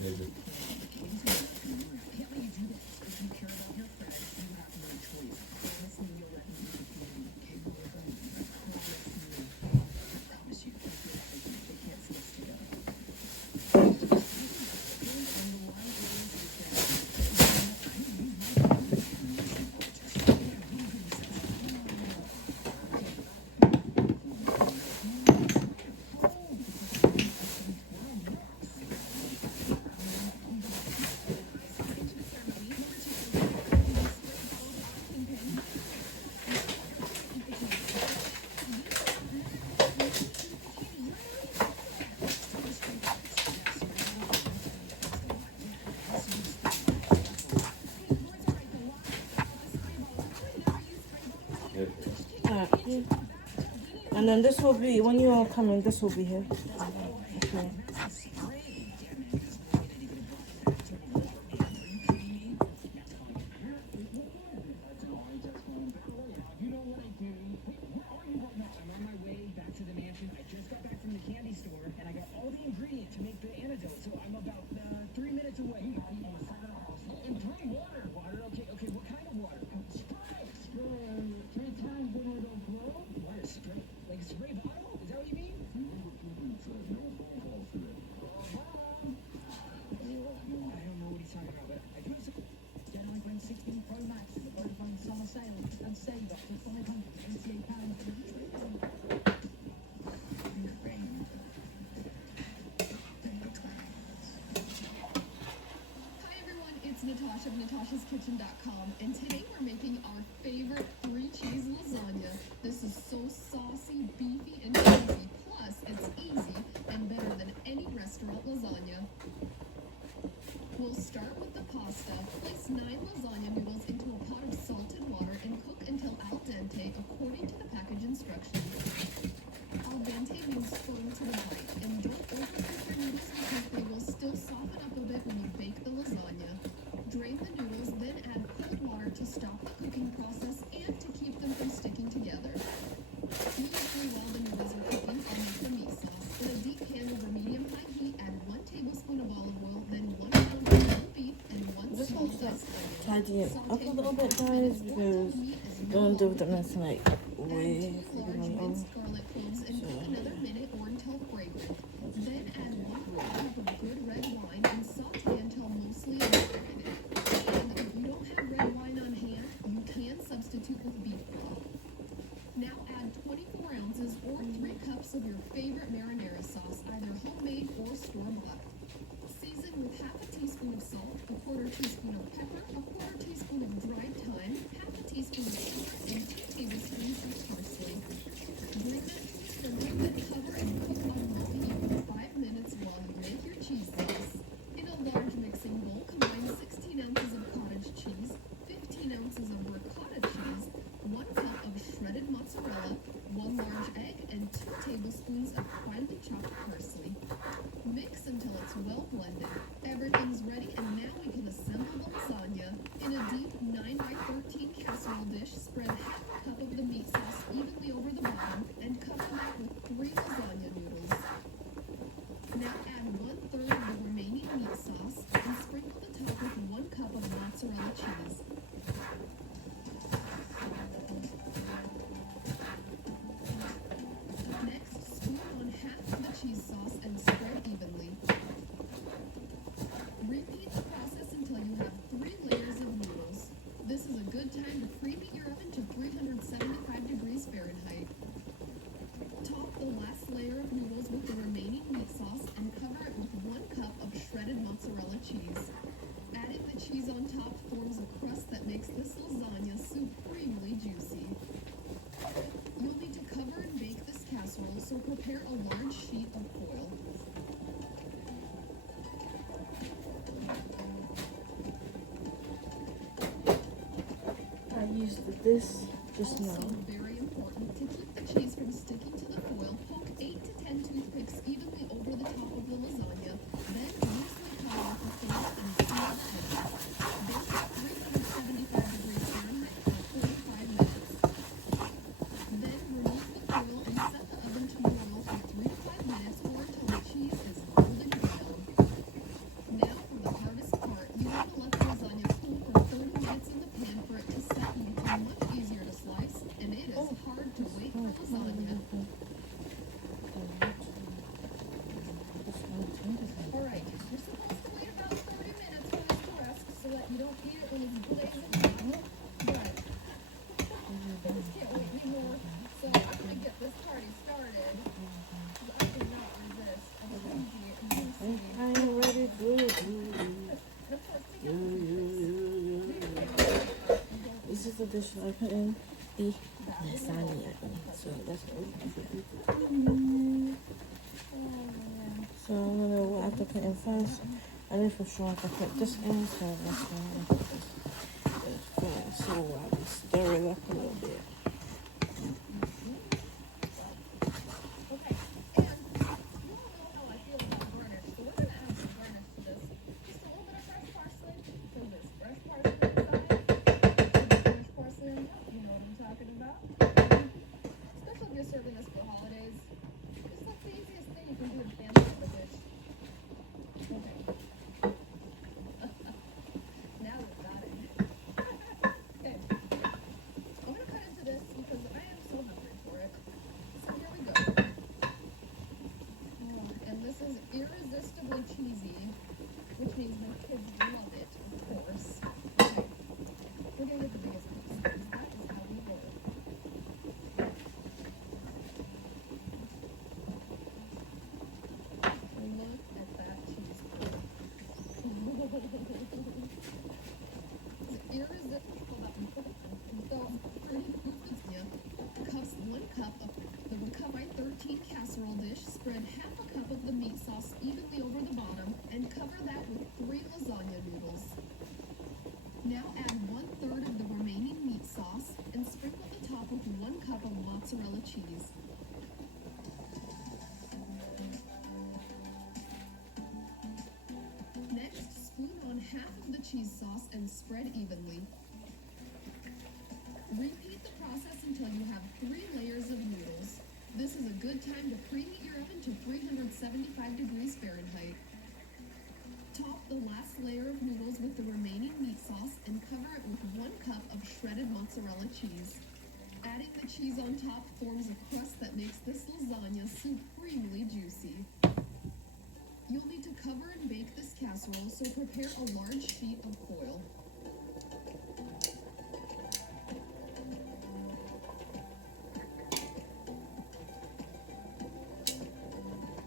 Maybe. see? And then this will be, when you all come in, this will be here. Okay. Natasha of Natasha'sKitchen.com, and today we're making our favorite 3-cheese lasagna. This is so saucy, beefy, and cheesy. Plus, it's easy and better than any restaurant lasagna. We'll start with the pasta. Place 9 lasagna noodles into a pot of salted water and cook until al dente according to the package instructions. Al dente means firm to the bite, and don't overcook your noodles because they will still soften up a bit when you bake the lasagna. Drain the noodles, then add cold water to stop the cooking process and to keep them from sticking together. Usually while the noodles are cooking, I'll make the meat sauce. In a deep pan over medium-high heat, add 1 tablespoon of olive oil, then 1 pound of ground beef, and 1 small diced onion. Tidy it up a little bit, guys, because don't do the mess like way Large minced garlic cloves and cook another minute or until fragrant. Then add 1 cup of good red wine and saute until mostly evaporated. And if you don't have red wine on hand, you can substitute with beef broth. Now add 24 ounces or 3 cups of your favorite marinara sauce, either homemade or store-bought. Season with half a teaspoon of salt, a quarter teaspoon of pepper, a quarter teaspoon of dried thyme, half a teaspoon of sugar, and 2 tablespoons of parsley. Bring that cheese from there, then cover and cook on low heat for 5 minutes while you make your cheese sauce. In a large mixing bowl, combine 16 ounces of cottage cheese, 15 ounces of ricotta cheese, 1 cup of shredded mozzarella, 1 large egg, and 2 tablespoons of finely chopped parsley. Mix until it's well blended. Everything's ready, and now we can assemble the lasagna. In a deep 9x13 casserole dish, spread half a cup of the meat sauce evenly over the bottom and cover that with 3 lasagna noodles. Now add 1/3 of the remaining meat sauce and sprinkle the top with 1 cup of mozzarella cheese. Next, scoop on half of the cheese sauce and spread evenly. Repeat the process until you have 3 layers of noodles. This is a good time to preheat your oven to 375 degrees Fahrenheit. Top the last layer of noodles with the remaining meat sauce and cover it with 1 cup of shredded mozzarella cheese. Adding the cheese on top forms a crust that makes this lasagna supremely juicy. You'll need to cover and bake this casserole, so prepare a large sheet of foil. I used this just now. Also very important, to keep the cheese from sticking to the foil, poke 8 to 10 toothpicks evenly over the top of the lasagna, then loosely cover with the foil and seal tight. Bake at 375 degrees Fahrenheit for 45 minutes. Then remove the foil and set the oven to boil for 3 to 5 minutes or until the cheese is golden brown. Now for the hardest part, you want to let the lasagna cool for 30 minutes in the pan for it to set and become much easier to slice, and it is hard to wait for lasagna. Alright, you're supposed to wait about 30 minutes for this to rest so that you don't eat it when it's blazing hot. But I just can't wait anymore, so I'm gonna get this party started. 'Cause I cannot resist a cheesy, juicy. I'm ready for This is the dish that I put in the lasagna in. So that's what we do. So I'm gonna what I have to put in first. I know for sure I can put this in, so that's why I'm gonna put this first. So I will stir it up a little bit. Cups 1 cup of the Recovery 13 casserole dish. Spread half a cup of the meat sauce evenly over the bottom and cover that with 3 lasagna noodles. Now add 1/3 of the remaining meat sauce and sprinkle the top with 1 cup of mozzarella cheese. Next, spoon on half of the cheese sauce and spread evenly. Repeat the process until you have 3 layers of noodles. This is a good time to preheat your oven to 375 degrees Fahrenheit. Top the last layer of noodles with the remaining meat sauce and cover it with 1 cup of shredded mozzarella cheese. Adding the cheese on top forms a crust that makes this lasagna supremely juicy. You'll need to cover and bake this casserole, so prepare a large sheet of foil.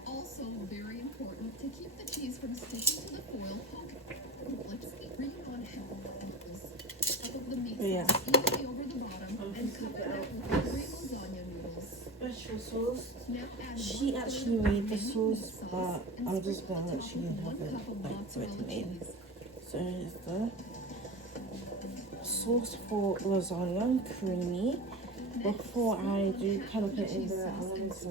Also very important, to keep the cheese from sticking to the foil, let's bring on half of the meat sauce evenly over the bottom and cover that with 3 lasagna noodles. Special sauce. Now add She 1/3 actually of the made the remaining sauce, meat but sauce and I'm just sprinkle gonna the let top you with have 1 it cup of like mozzarella already made. cheese. So here's the sauce for lasagna, creamy. Before I do kind of put it in there, I wanted to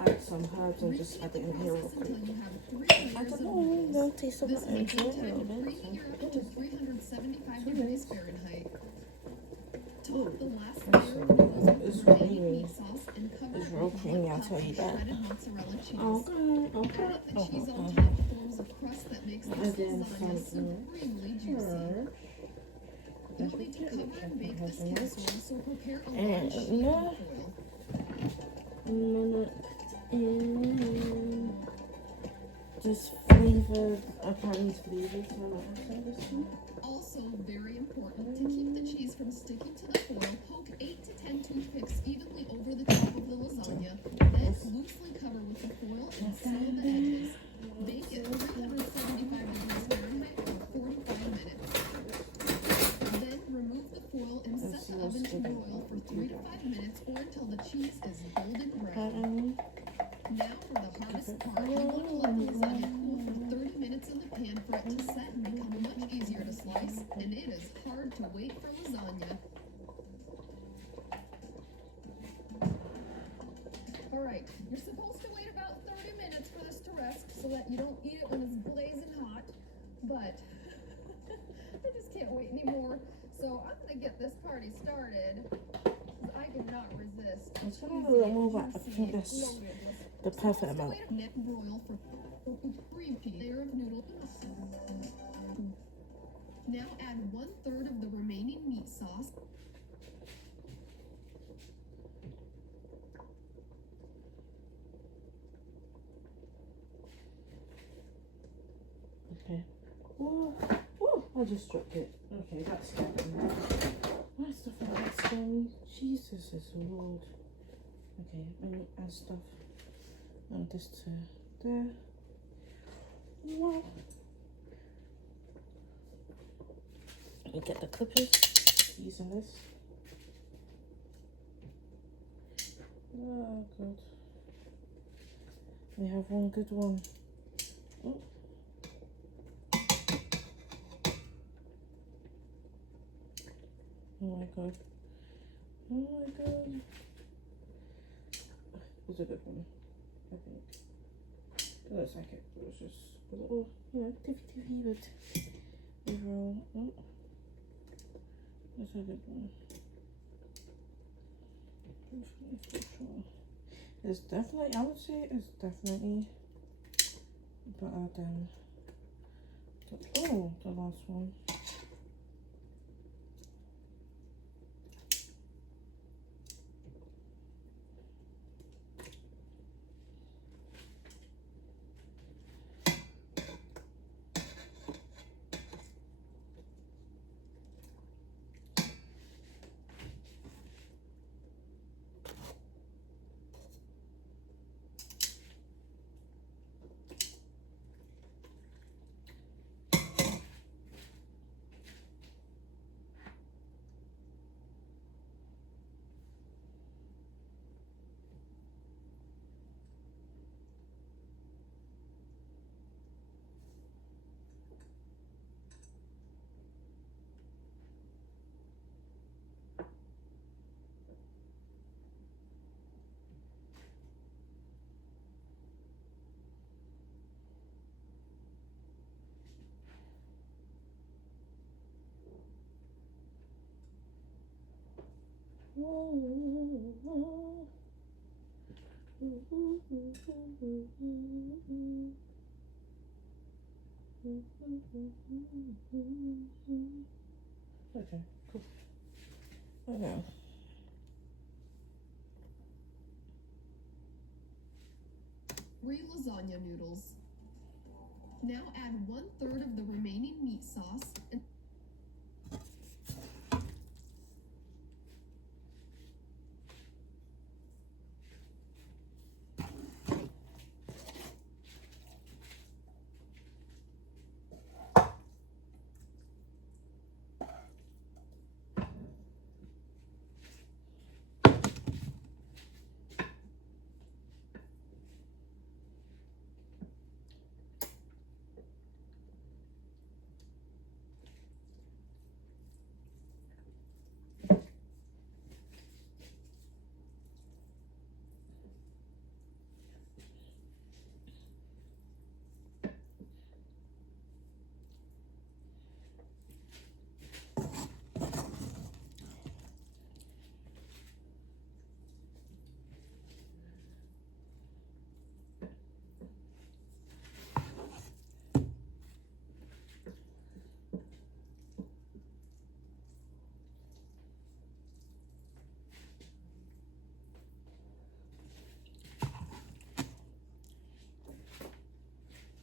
add some herbs and just add it in here real quick. I don't know, they'll taste of it and enjoy it a little bit. To 375 degrees Fahrenheit. Top the last It's layer of noodles with it's the remaining creamy. meat sauce and cover It's it real with creamy, 1 I'll cup tell you of that. shredded mozzarella cheese. Okay. Adding the cheese on Okay. top forms a crust that makes this And then lasagna some supremely juicy. You'll need to cover and bake this casserole, so prepare a large And sheet no. of foil. Just flavored, apparently it's flavored, so I'm not gonna say this one. Also very important, to keep the cheese from sticking to the foil, poke 8 to 10 toothpicks evenly over the top of the lasagna, then loosely cover with the foil and seal the edges. Bake at 375 degrees Fahrenheit for 45 minutes. Then remove the foil and set the oven to broil for 3 to 5 minutes or until the cheese is golden brown. Now for the hardest part, you want to let the lasagna cool for 30 minutes in the pan for it to set and become much easier to slice, and it is hard to wait for lasagna. Alright, you're supposed to wait about 30 minutes for this to rest so that you don't eat it when it's blazing hot, but I just can't wait anymore. So I'm gonna get this party started, because I cannot resist. It's gonna be a little more, but I think that's the perfect amount. Net broil for 3 layer of noodles. Now add 1/3 of the remaining meat sauce. Okay. Whoa. Whoa, I just dropped it. Okay, that's scary. Why stuff like that scary? Jesus is Lord. Okay, let me add stuff. And this to there. What? Let me get the clippers. Using this. Oh god. We have one good one. Oh. Oh my god. Oh my god. It was a good one, I think. It looks like it was just a little, you know, tiffy but overall, oh, that's a good one. Definitely for sure. It's definitely, I would say it's definitely better than the last one. Okay, cool. Okay. Lasagna noodles. Now add 1/3 of the remaining meat sauce and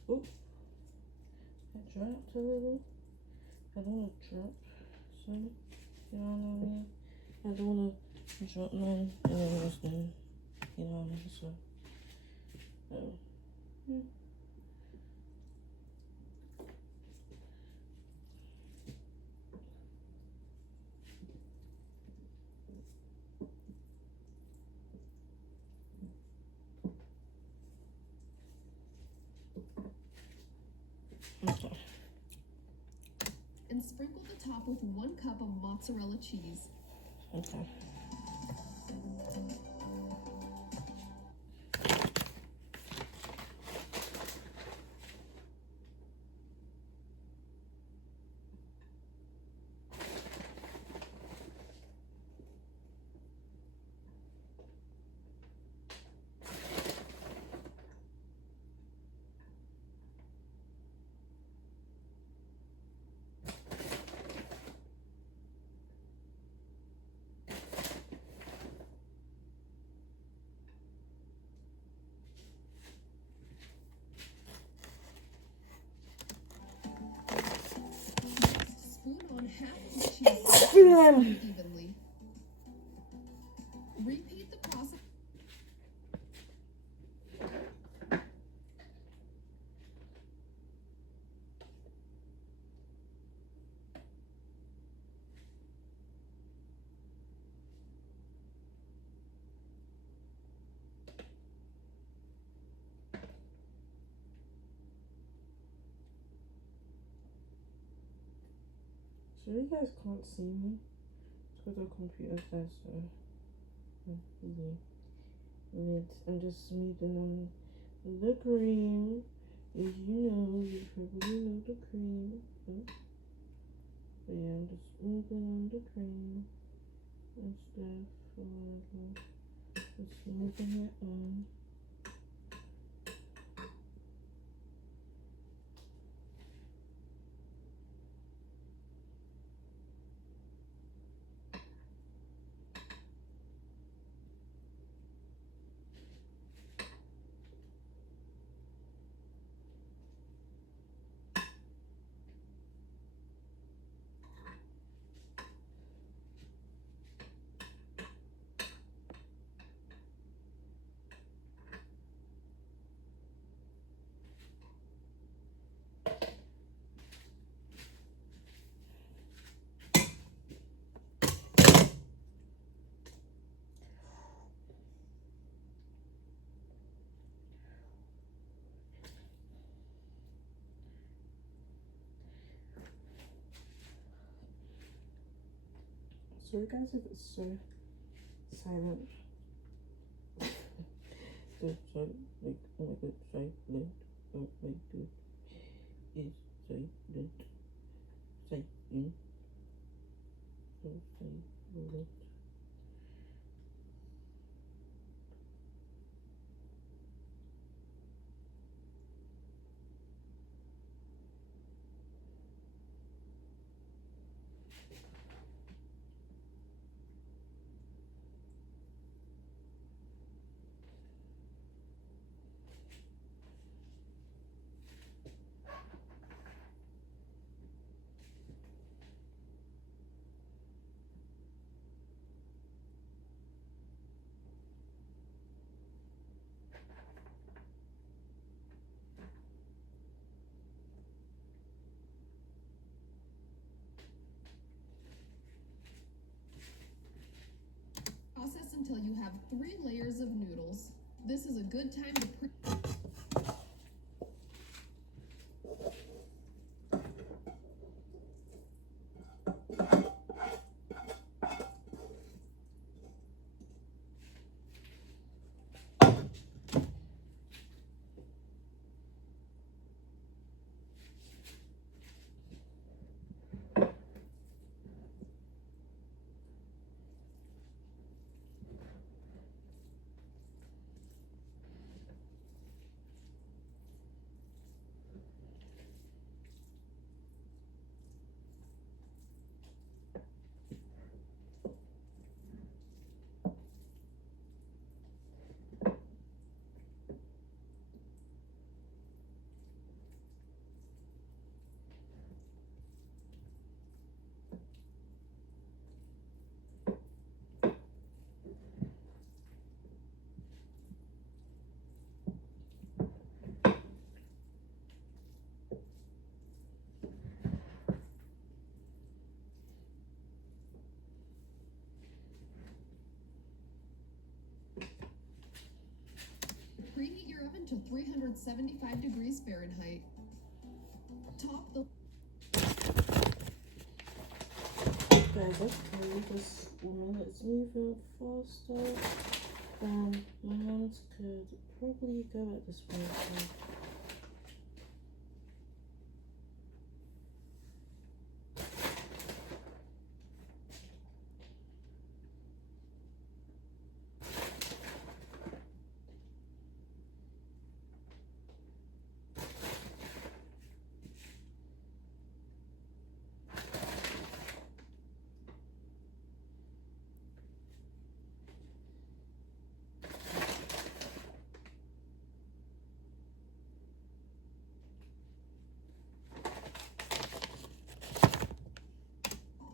Oop. I dropped a little. I don't want to drop some. You know what I mean? I don't want to drop none and then it was done. You know what I mean? So, yeah. Okay. and sprinkle the top with 1 cup of mozzarella cheese. Okay. Spoon on half of the cheese evenly. Repeat the process. So you guys can't see me. It's because the computer's there, so I'm just smoothing on the cream. As you know, you probably know the cream. But yeah, I'm just smoothing on the cream and stuff. Just smoothing it on. Sorry guys if it's so silent. So like oh my god, silent. Oh my god. It's silent. Silent. So silent. have 3 layers of noodles. This is a good time to preheat your oven to 375 degrees Fahrenheit. Top the Guys, okay, this woman is moving faster than my hands could probably go at this point. So.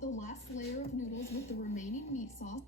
The last layer of noodles with the remaining meat sauce.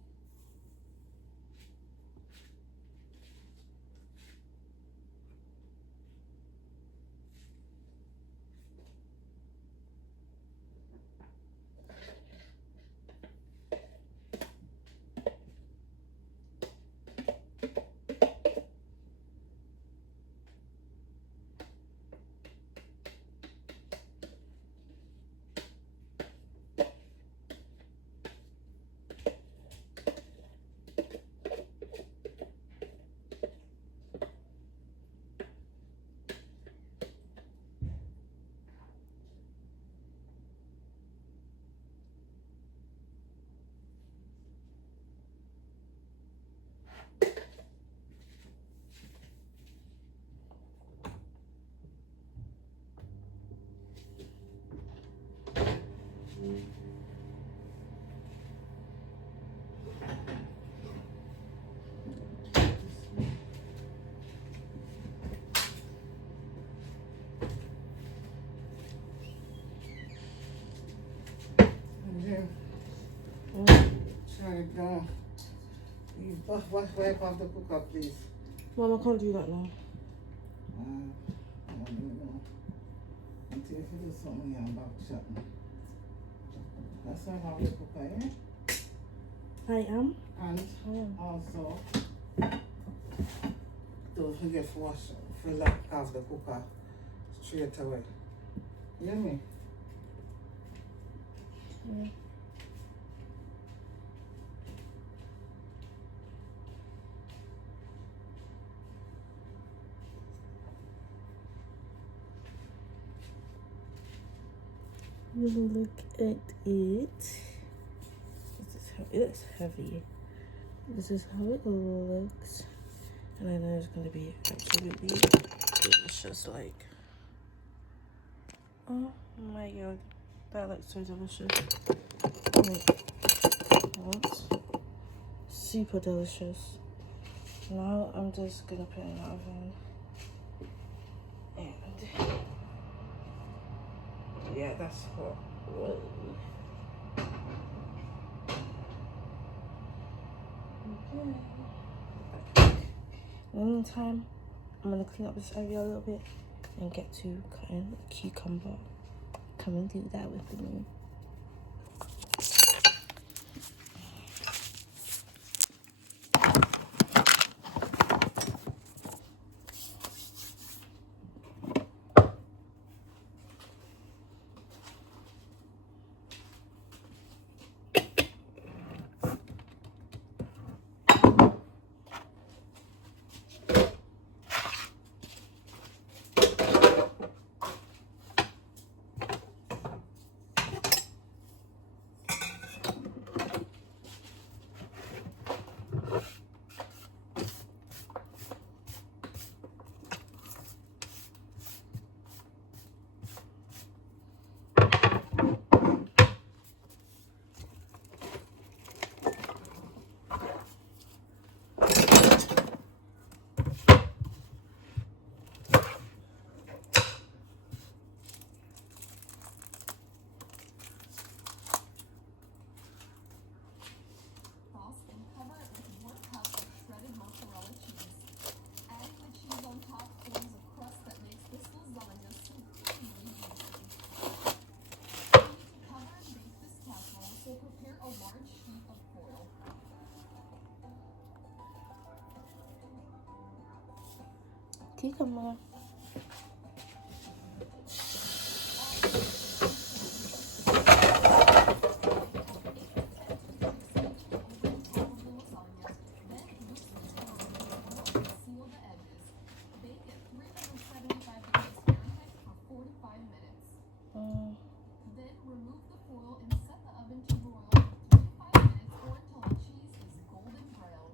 Sorry, no. You wipe off the cooker, please. Mom, I can't do that now. I don't even know. Until if you do something, I'm back shutting. Let's wipe off the cooker, yeah? I am. And also, don't forget to wash, fill up half the cooker straight away. You hear me? Yeah. Look at it. This is how it looks heavy. This is how it looks. And I know it's gonna be absolutely delicious. Like, oh my god, that looks so delicious. Like, what? Super delicious. Now I'm just gonna put it in the oven. And yeah, that's hot. Whoa. Okay. In the meantime, I'm gonna clean up this area a little bit and get to cutting a cucumber. Come and do that with me. Tikama. Seal the edges. Bake at 375 degrees Fahrenheit for 45 minutes. Then remove the foil and set the oven to broil for 3 to 5 minutes or until the cheese is golden brown.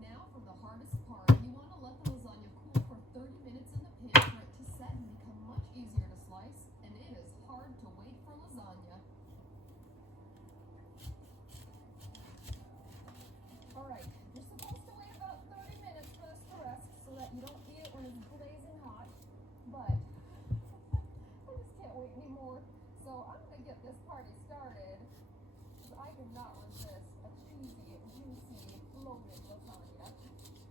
Now for the hardest part. You want to let the lasagna cool for 30 minutes in the pan for it to set and become much easier to slice, and it is hard to wait for lasagna. Alright, you're supposed to wait about 30 minutes for this to rest so that you don't eat it when it's blazing hot, but I just can't wait anymore. So I'm going to get this party started, because I cannot resist a cheesy, juicy, loaded lasagna.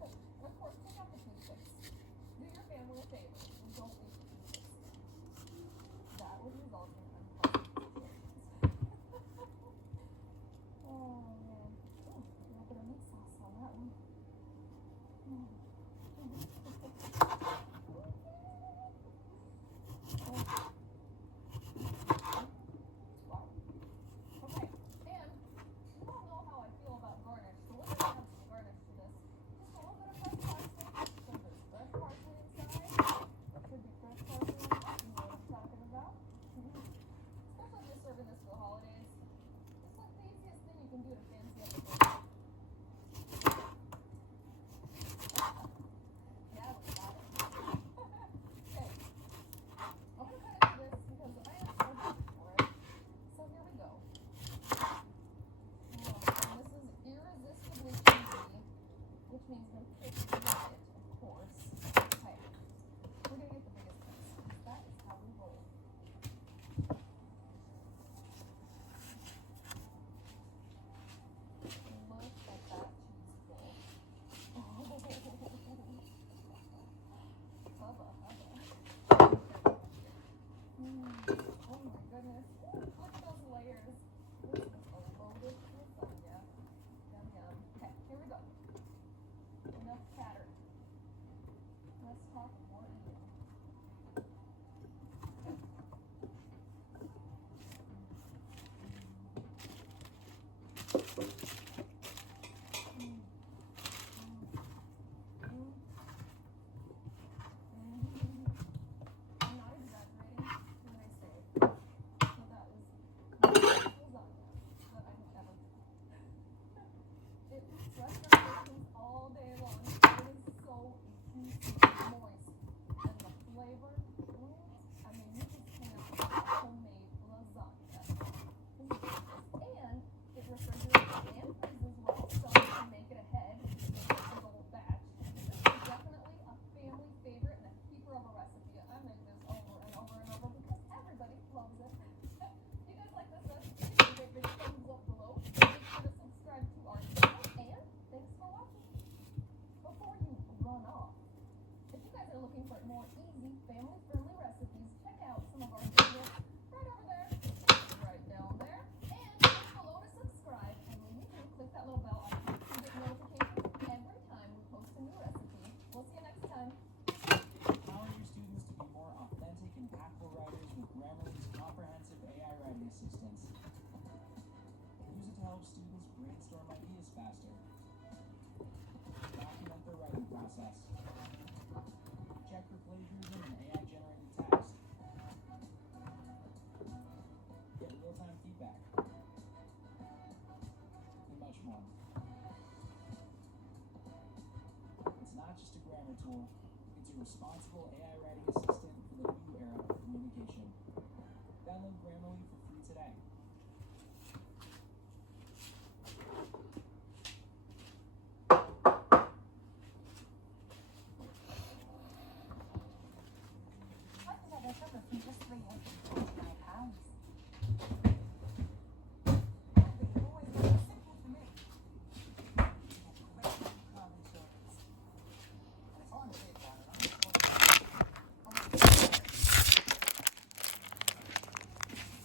And of course, take out the toothpicks. Do your family a favor and don't eat the toothpicks. That would result in unpleasant situations. Oh man. Ooh, a little bit of meat sauce on that one. Wow. Okay, and you all know how I feel about garnish, so we're gonna add some garnish to this. Just a little bit of fresh parsley, so there's fresh parsley inside. There should be fresh parsley in it, you know what I'm talking about. Especially if you're serving this for the holidays. It's like the easiest thing you can do to fancy up a dinner. Yeah, we got it. Okay. I'm gonna cut into this because I am so hungry for it. So here we go. And this is irresistibly cheesy, which means no kids can eat it, of course. Okay. We're gonna get the biggest piece. That is how we roll. Look at that cheese ball. Hubba, hubba. Oh my goodness. Look at those layers. This is a loaded lasagna. Yum yum. Okay, here we go. Enough chatter. Let's talk more eating. I'm not exaggerating when I say that that was the best lasagna that I have ever made. It restaurant portions all day long. It is so juicy and moist, and the flavor. I mean, you just cannot get homemade lasagna. This is delicious, and it refrigerates and freezes well, so you can make it ahead. You can make a big old batch. It's definitely a family favorite and a keeper of a recipe. I make this over and over and over because everybody loves it. If you guys like this recipe, give me a big thumbs up below. Make sure to subscribe to our channel, and thanks for watching. Before you run off, if you guys are looking for more easy, family-friendly recipes, check out some of our favorites right over there, right down there, and click below to subscribe. And when you do, click that little bell icon to get notifications every time we post a new recipe. We'll see you next time. Empower your students to be more authentic, impactful writers with Grammarly's comprehensive AI writing assistance. Use it to help students brainstorm ideas faster. Document their writing process. Check for plagiarism and AI-generated text. Get real-time feedback. And much more. It's not just a grammar tool, it's a responsible AI writing assistant for the new era of communication. Download Grammarly for free today. How did I recover from just 325 pounds? It's always very simple for me. I have great car insurance. And if I'm a big one, I'm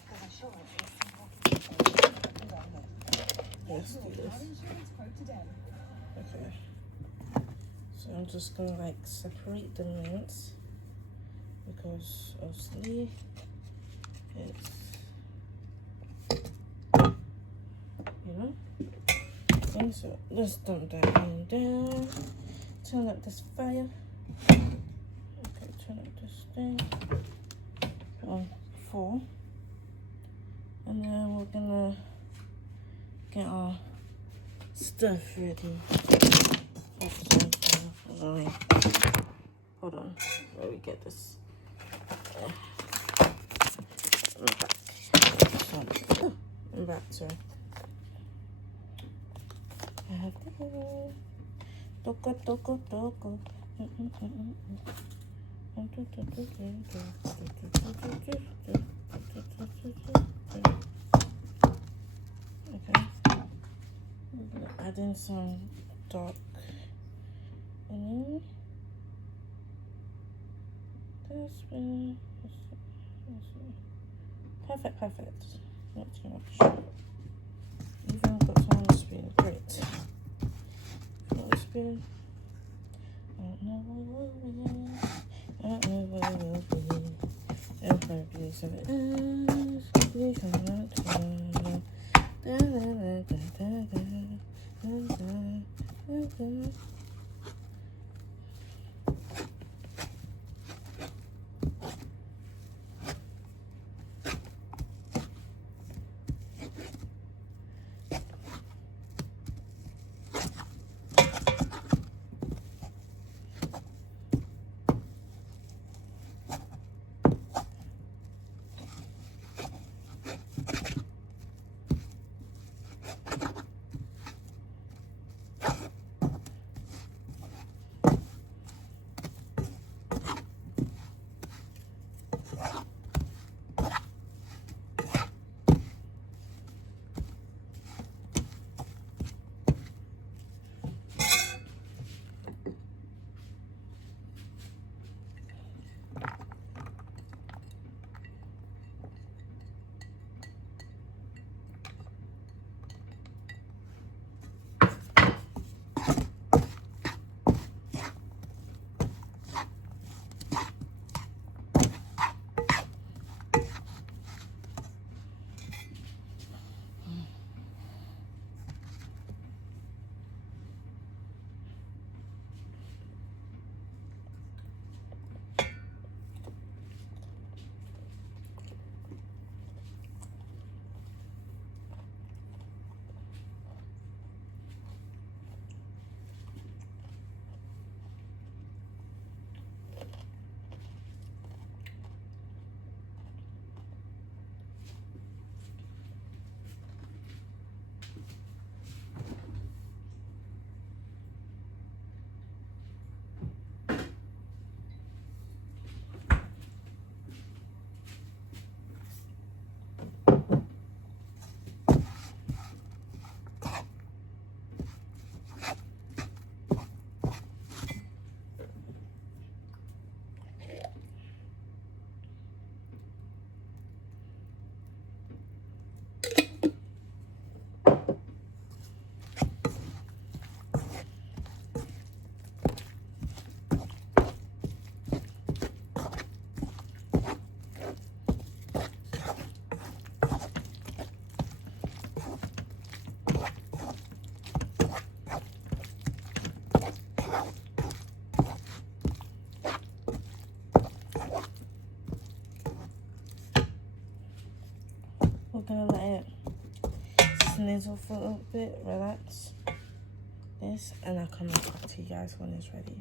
because insurance is simple. Let's do this. Car insurance quote today. Okay. So So I'm just gonna like separate the mints because obviously it's, you know. Okay, so let's dump that in there. Turn up this fire. Okay, turn up this thing on 4. And then we're gonna get our stuff ready. Hold on. Let me get this. I'm back, sorry. Toko, toko, toko. Okay. Add in some dark. Perfect. Not too much. Even got some on the spoon. Great. Not the spoon. I don't know where we'll be. Empire Police of it. We're gonna let it snizzle for a little bit, relax this, and I'll come and talk to you guys when it's ready.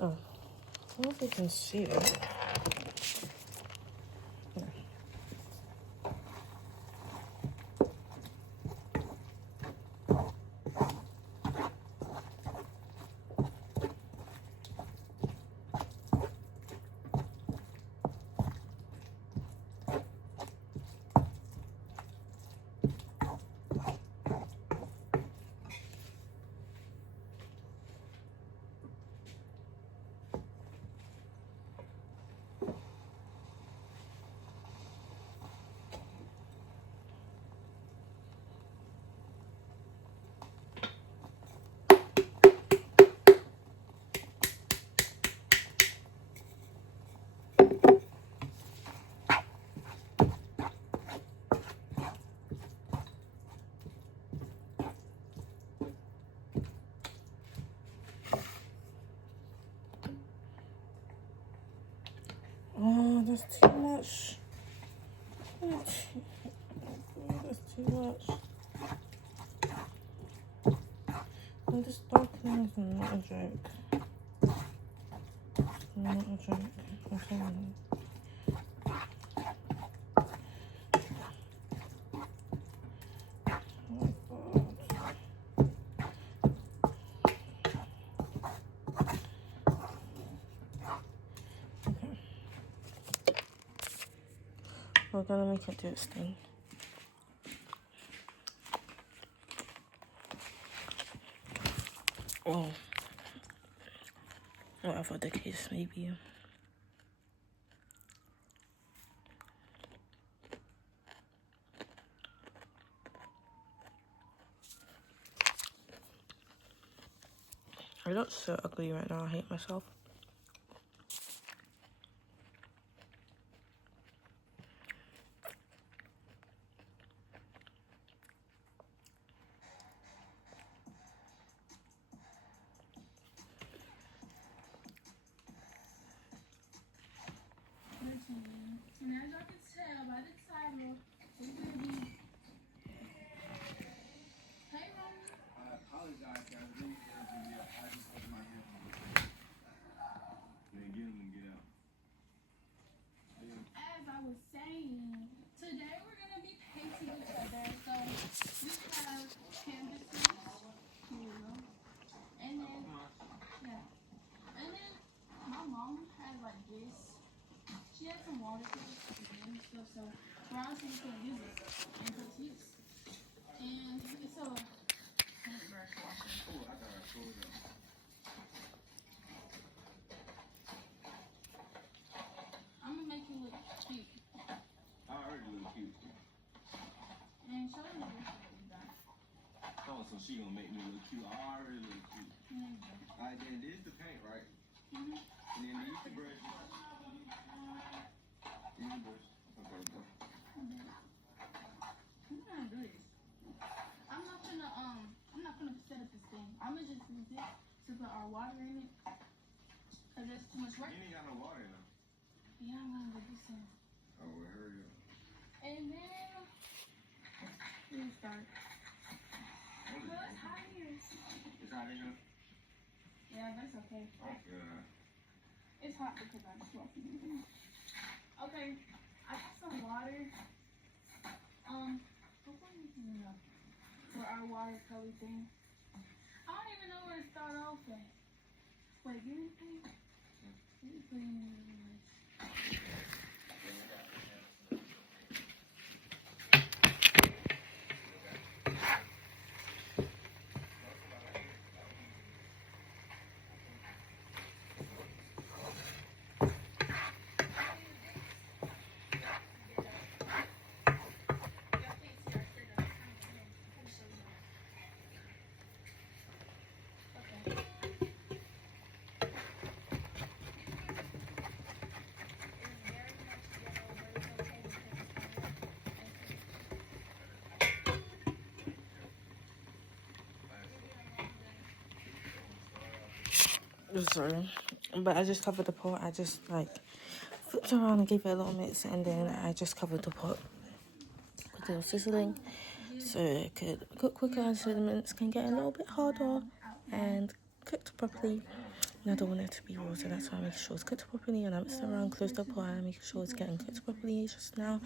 Oh, I don't know if you can see it. That's too much. That's too much. And this darkening is not a joke. It's not a joke. I'm telling you. We're gonna make it do its thing. Well, whatever the case may be. I look so ugly right now, I hate myself. And as I can tell by the title, it's gonna be. Hey, Ronnie. I apologize, guys. I didn't get a video. I just had my headphones. Man, get them and get out. As I was saying, today we're gonna be painting each other. So we have canvases, and then my mom has like this. She has some watercolors and stuff, so we're honestly just gonna use it and critiques. And it's a paintbrush washer. Oh, I got it. Pull it up. I'm gonna make you look cute. I already look cute. And show me what you got. Oh, so she gonna make me look cute. I already look cute. Alright, then this the paint, right? And then these the brushes. These the brushes. Okay, go. I'm gonna do this. I'm not gonna set up this thing. I'm gonna just use it to put our water in it. Cause there's too much work. You ain't got no water in them. Yeah, I'm gonna do this thing. Oh, well, hurry up. And then we'll start. Well, it's hot here. It's hot in here? Yeah, that's okay. Okay. It's hot because I'm sweating. Okay, I got some water. For our watercolor thing. I don't even know where to start off at. Wait, give me the paint. Let me put it in the Sorry, but I just covered the pot. I just like flipped around and gave it a little mix, and then I just covered the pot with a little sizzling so it could cook quicker and so the mince can get a little bit harder and cooked properly. And I don't want it to be raw, so that's why I make sure it's cooked properly. And I mixed around, closed the pot, and making sure it's getting cooked properly just now.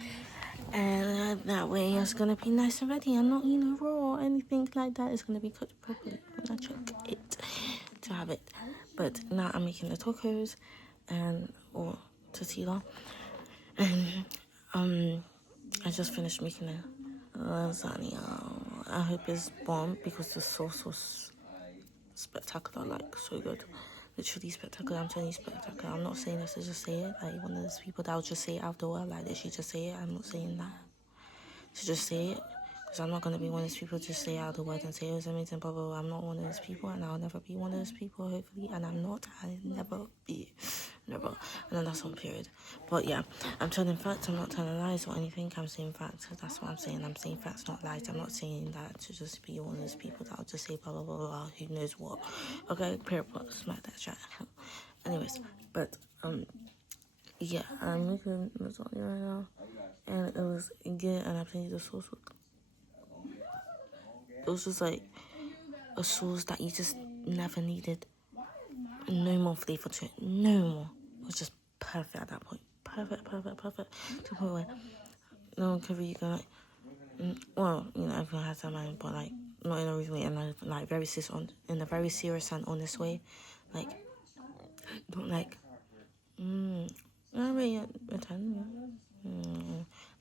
And that way it's gonna be nice and ready and not, raw or anything like that. It's gonna be cooked properly when I check it to have it. But now I'm making the tacos or tortilla, and I just finished making the lasagna. I hope it's bomb because the sauce was spectacular, like so good, literally spectacular. I'm telling you, spectacular. I'm not saying this to just say it, like one of those people that will just say it afterward, like did she just say it? I'm not saying that to just say it. Because I'm not going to be one of those people to just say out the word and say it was amazing, blah, blah, blah. I'm not one of those people, and I'll never be one of those people, hopefully. And I'm not. I'll never be. Never. And then that's on period. But yeah, I'm telling facts. I'm not telling lies or anything. I'm saying facts. That's what I'm saying. I'm saying facts, not lies. I'm not saying that to just be one of those people that will just say blah, blah, blah, blah. Who knows what. Okay, period. Smack that chat. Anyways, but, Yeah, I'm making lasagna right now, and it was good, and I played the sauce with. It was just like a sauce that you just never needed. No more flavor to it. No more. It was just perfect at that point. Perfect. To the point where no curry you can like. Well, you know, everyone has their mind, but like not in a rude way, and like very in a very serious and honest way. Like don't like. I really attend.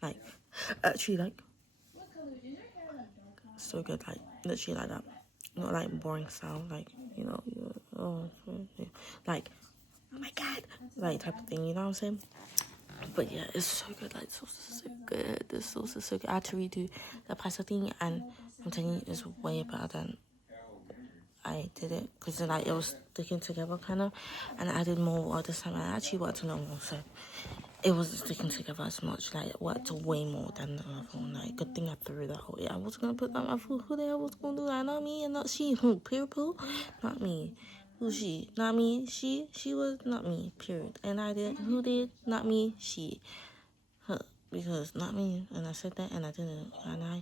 Like actually like. So good, like literally like that. Not like boring sound, like you know, like oh my god, like type of thing. You know what I'm saying? But yeah, it's so good. Like the sauce is so good. The sauce is so good. I had to redo the pasta thing, and I'm telling you, it's way better than I did it because like it was sticking together kind of, and I added more water this time. I actually worked a lot more, so it wasn't sticking together as much. Like it worked way more than the other one. Like good thing I threw that whole. Yeah, I was gonna put that on my food. Who the hell was gonna do that? Not me and not she. Who? Pure poo? Not me. Who's she? Not me. She was not me. Period. And I did. Who did? Not me. She. Huh. Because not me. And I said that and I didn't. And I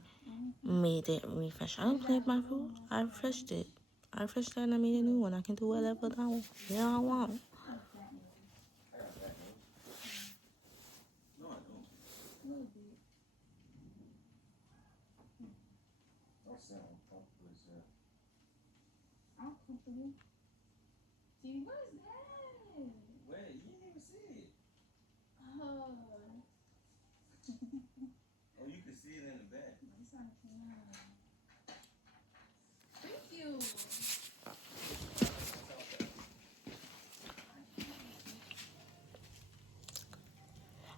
made it refresh. I don't play with my food. I refreshed it. I refreshed that and I made a new one. I can do whatever I want. Yeah, I want. I'm comfortable. See, what is that? Wait, you didn't even see it. Oh. Oh, you can see it in the back. Thank you.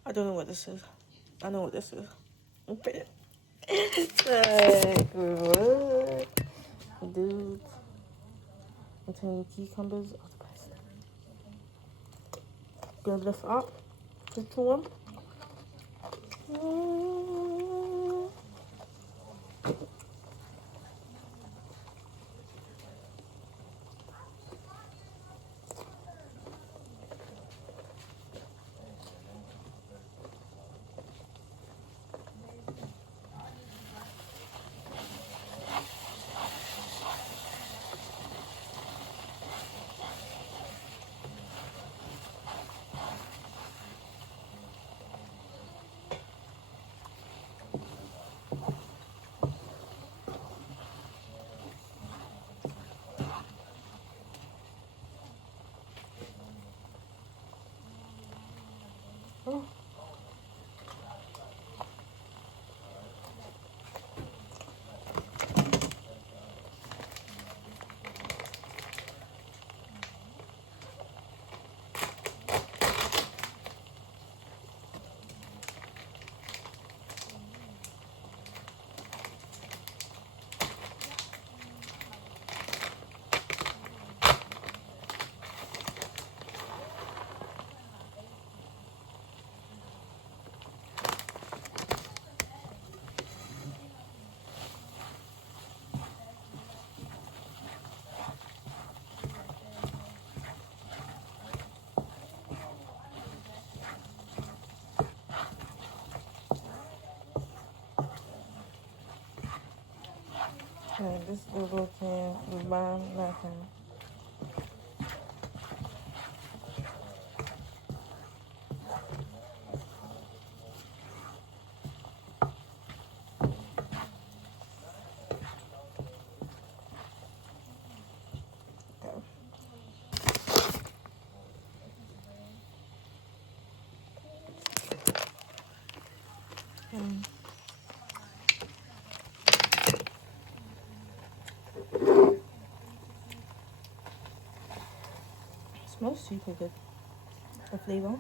I don't know what this is. I know what this is. Okay. Dude. I'm telling you, cucumbers are the best. Gonna lift up. Just one. Oh. Okay, this little can was mine last time. Smells super good. The flavor.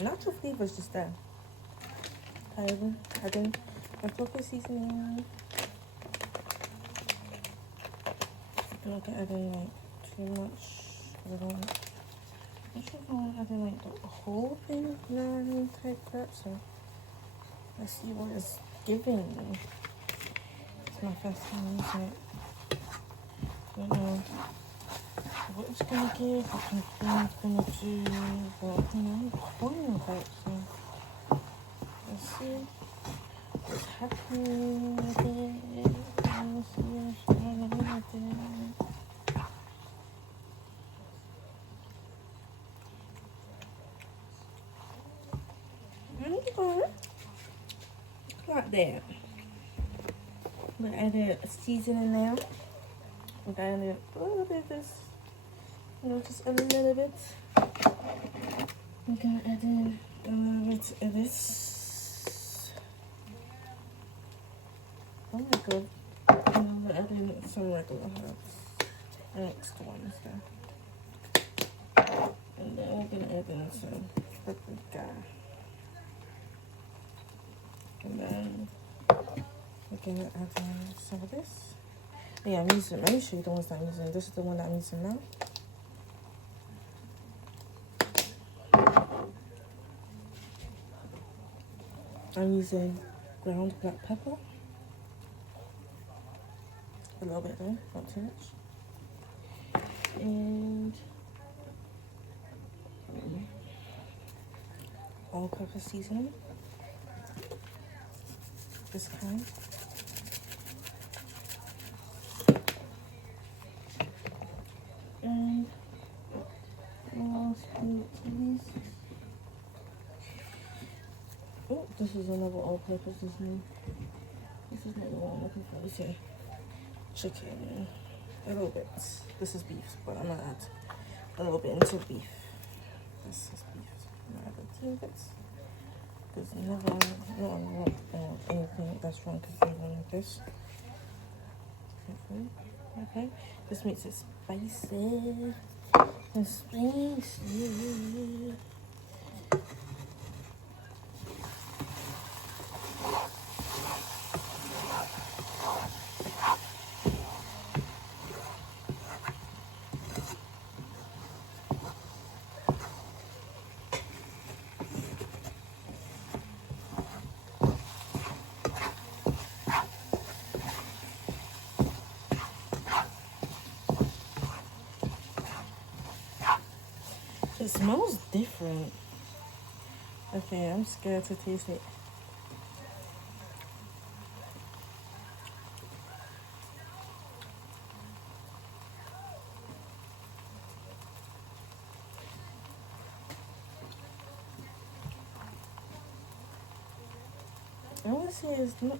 Natural flavor is just there. Adding my pepper seasoning. I'm not gonna add any like too much. I don't. I'm sure if I want to add in like the whole thing, no, type crap. So let's see what it's giving me. It's my first time using it. don't know what it's gonna give, what the thing's gonna do, but you know, I'm fine with it, so let's see what's happening with it. Let's see what's going on with it. There you go. Like that. We're adding a seasoning now. We're adding a little bit of this. You know, just a little bit. We're gonna add in a little bit of this. Oh my god. And I'm gonna add in some regular herbs. Next ones there. And then we're gonna add in some paprika. And then we're gonna add in some of this. Yeah, I'm using, let me show you the ones that I'm using. This is the one that I'm using now. I'm using ground black pepper. A little bit though, not too much. And all-purpose seasoning. This kind. And these. Oh, this is another all-purpose seasoning. This is not the one I'm looking for. Let's see. Chicken. A little bit. This is beef, but I'm gonna add a little bit into beef. This is beef. I'm gonna add a little bit. Because never, no one wants anything that's wrong because they want this. Okay. This makes it spicy. And spicy. It smells different. Okay, I'm scared to taste it. I want to say it's not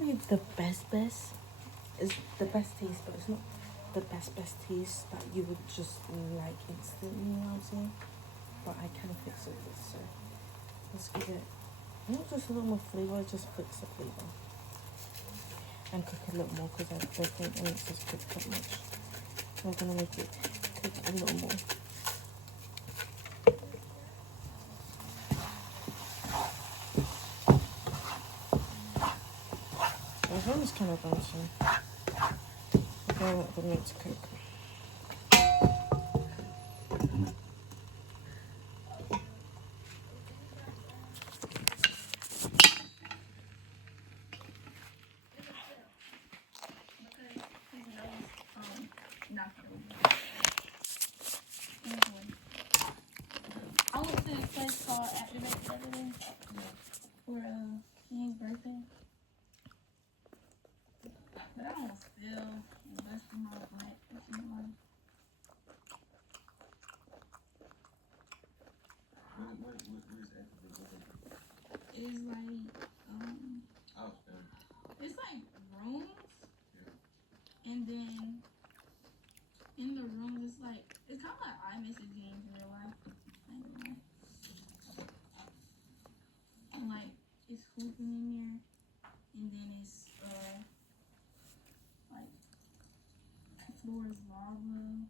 really the best. It's the best taste, but it's not the best taste that you would just like instantly, you know what I'm saying? But I can fix it with this, so let's give it not just a little more flavor, just fix the flavor and cook a little more because I don't think it makes this cook that much. I'm gonna make it cook a little more. My phone's kind of bouncing. I want the meat to cook. I went to this place called Activate the other day for King's birthday. But I almost fell and busted my butt. It's like, it's like rooms, and then in the rooms, it's like, it's kind of like iMessage games in real life. And like, it's hooping in there, and then it's, like, the floor is lava,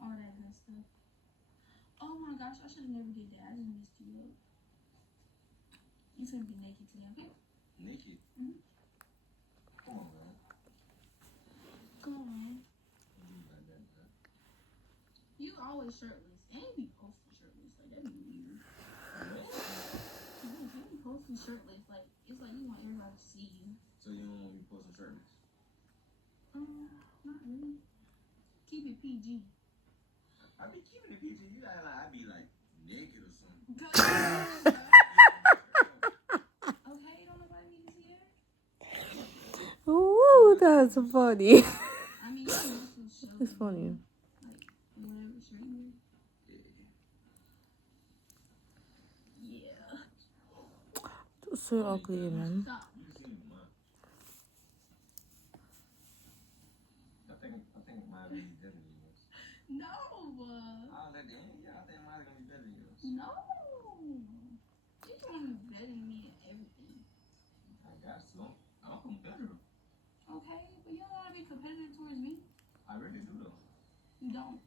all that good stuff. Oh my gosh, I should have never did that. I just messed you up. You're gonna be naked today, okay? Naked? Mm-hmm. Come on, man. Come on. You always shirtless, and you be posting shirtless. Like, that'd be weird. You be posting shirtless. Like, it's like you want everybody to see you. So you don't want to be posting shirtless? Not really. PG. I be keeping it PG. You act like I be like naked or something. Okay, don't nobody need to see that. Ooh, that's funny. I mean, you can also show It's funny. like whatever shirt you yeah. That's so ugly, man. Stop. You seen mine. I think mine be better than yours. No. Oh, that damn. Yeah, I think mine's gonna be better than yours. No. You want to be better than me at everything. I got to. I'm competitive. Okay, but you don't want to be competitive towards me. I really do though. You don't.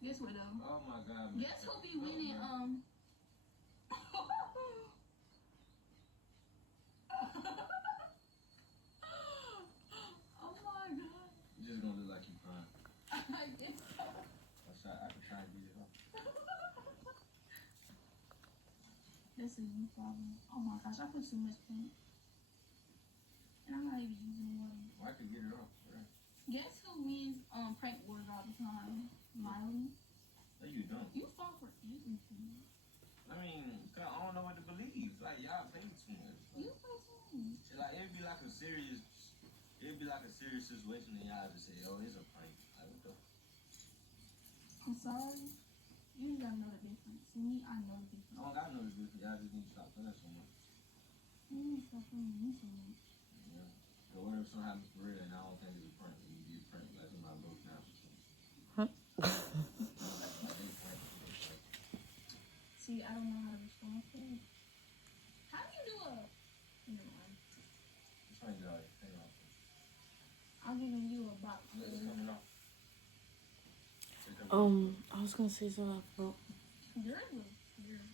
Guess what though? Oh my God. Guess who be winning? Oh my God. You just gonna look like you crying. I guess so. I could try and get it up. This is your problem. Oh my gosh, I put too much paint. And I'm not even using water. Well, I could get it off. Right? Guess who wins prank wars all the time? Miley. No, you don't. You fall for everything. I mean, 'cause I don't know what to believe. Like y'all play too much. You play too much. Like it'd be like a serious situation, and y'all just say, "Oh, it's a prank." Like what the? I'm sorry. You gotta know the difference. See me, I know the difference. I don't got no difference. Y'all just need to stop playing so much. You need to stop playing me so much. Yeah. So what if something happens for real, and I don't think it's a prank? It would be a prank. Like somebody broke down or something. See, I don't know how to respond to it. How do you do a? Never mind. Just trying to get all your thing off. I'm giving you a box. It's coming off. I was gonna say something about. Yours was weird.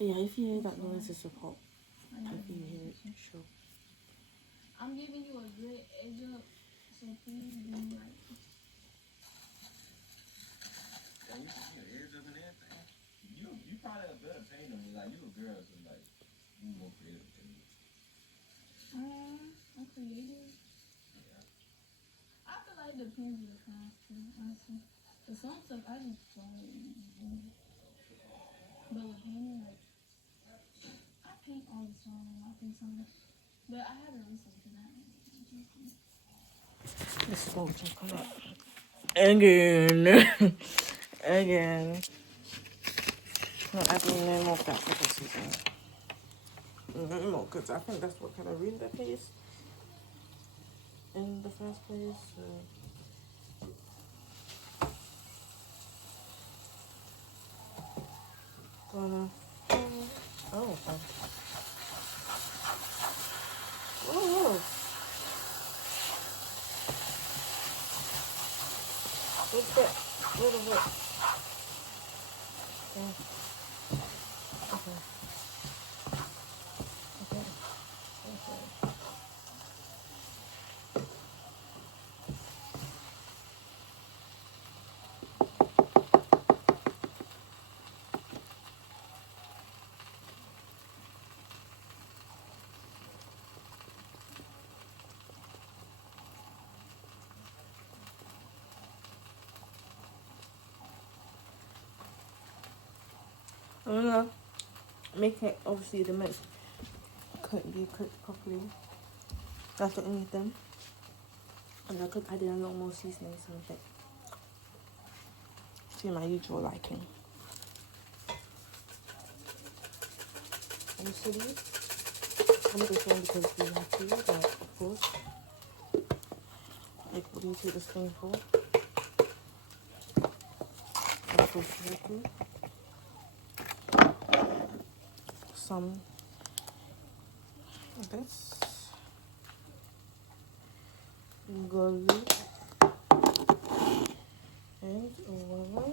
Yeah, if you hear that noise, it's a pop. If you hear it, sure. I'm giving you a good edge up, so please do right. Yeah, you see your ears up and everything. You probably a better painter. Like you a girl, so like you more creative than me. I'm creative. Yeah. I feel like it depends on the class too, honestly. For some stuff, I just don't really do. But with painting, like, I paint all the time. I think something. But I haven't recently because I haven't. Let's go check it out. Again. Again. No, I think no more of that for this season. No more, because I think that's what kind of ruined the place in the first place. So. Gonna. Oh, okay. Whoa. What's that? What? Yeah. Okay. I don't know. Making it, obviously the mince couldn't be cooked properly. That's the only thing. And I could add in a lot more seasoning, so to my usual liking. And chili. I'm just one because we have to, but of course. Like, what do you take the spoonful? And of course, turkey. Some of this garlic and voila.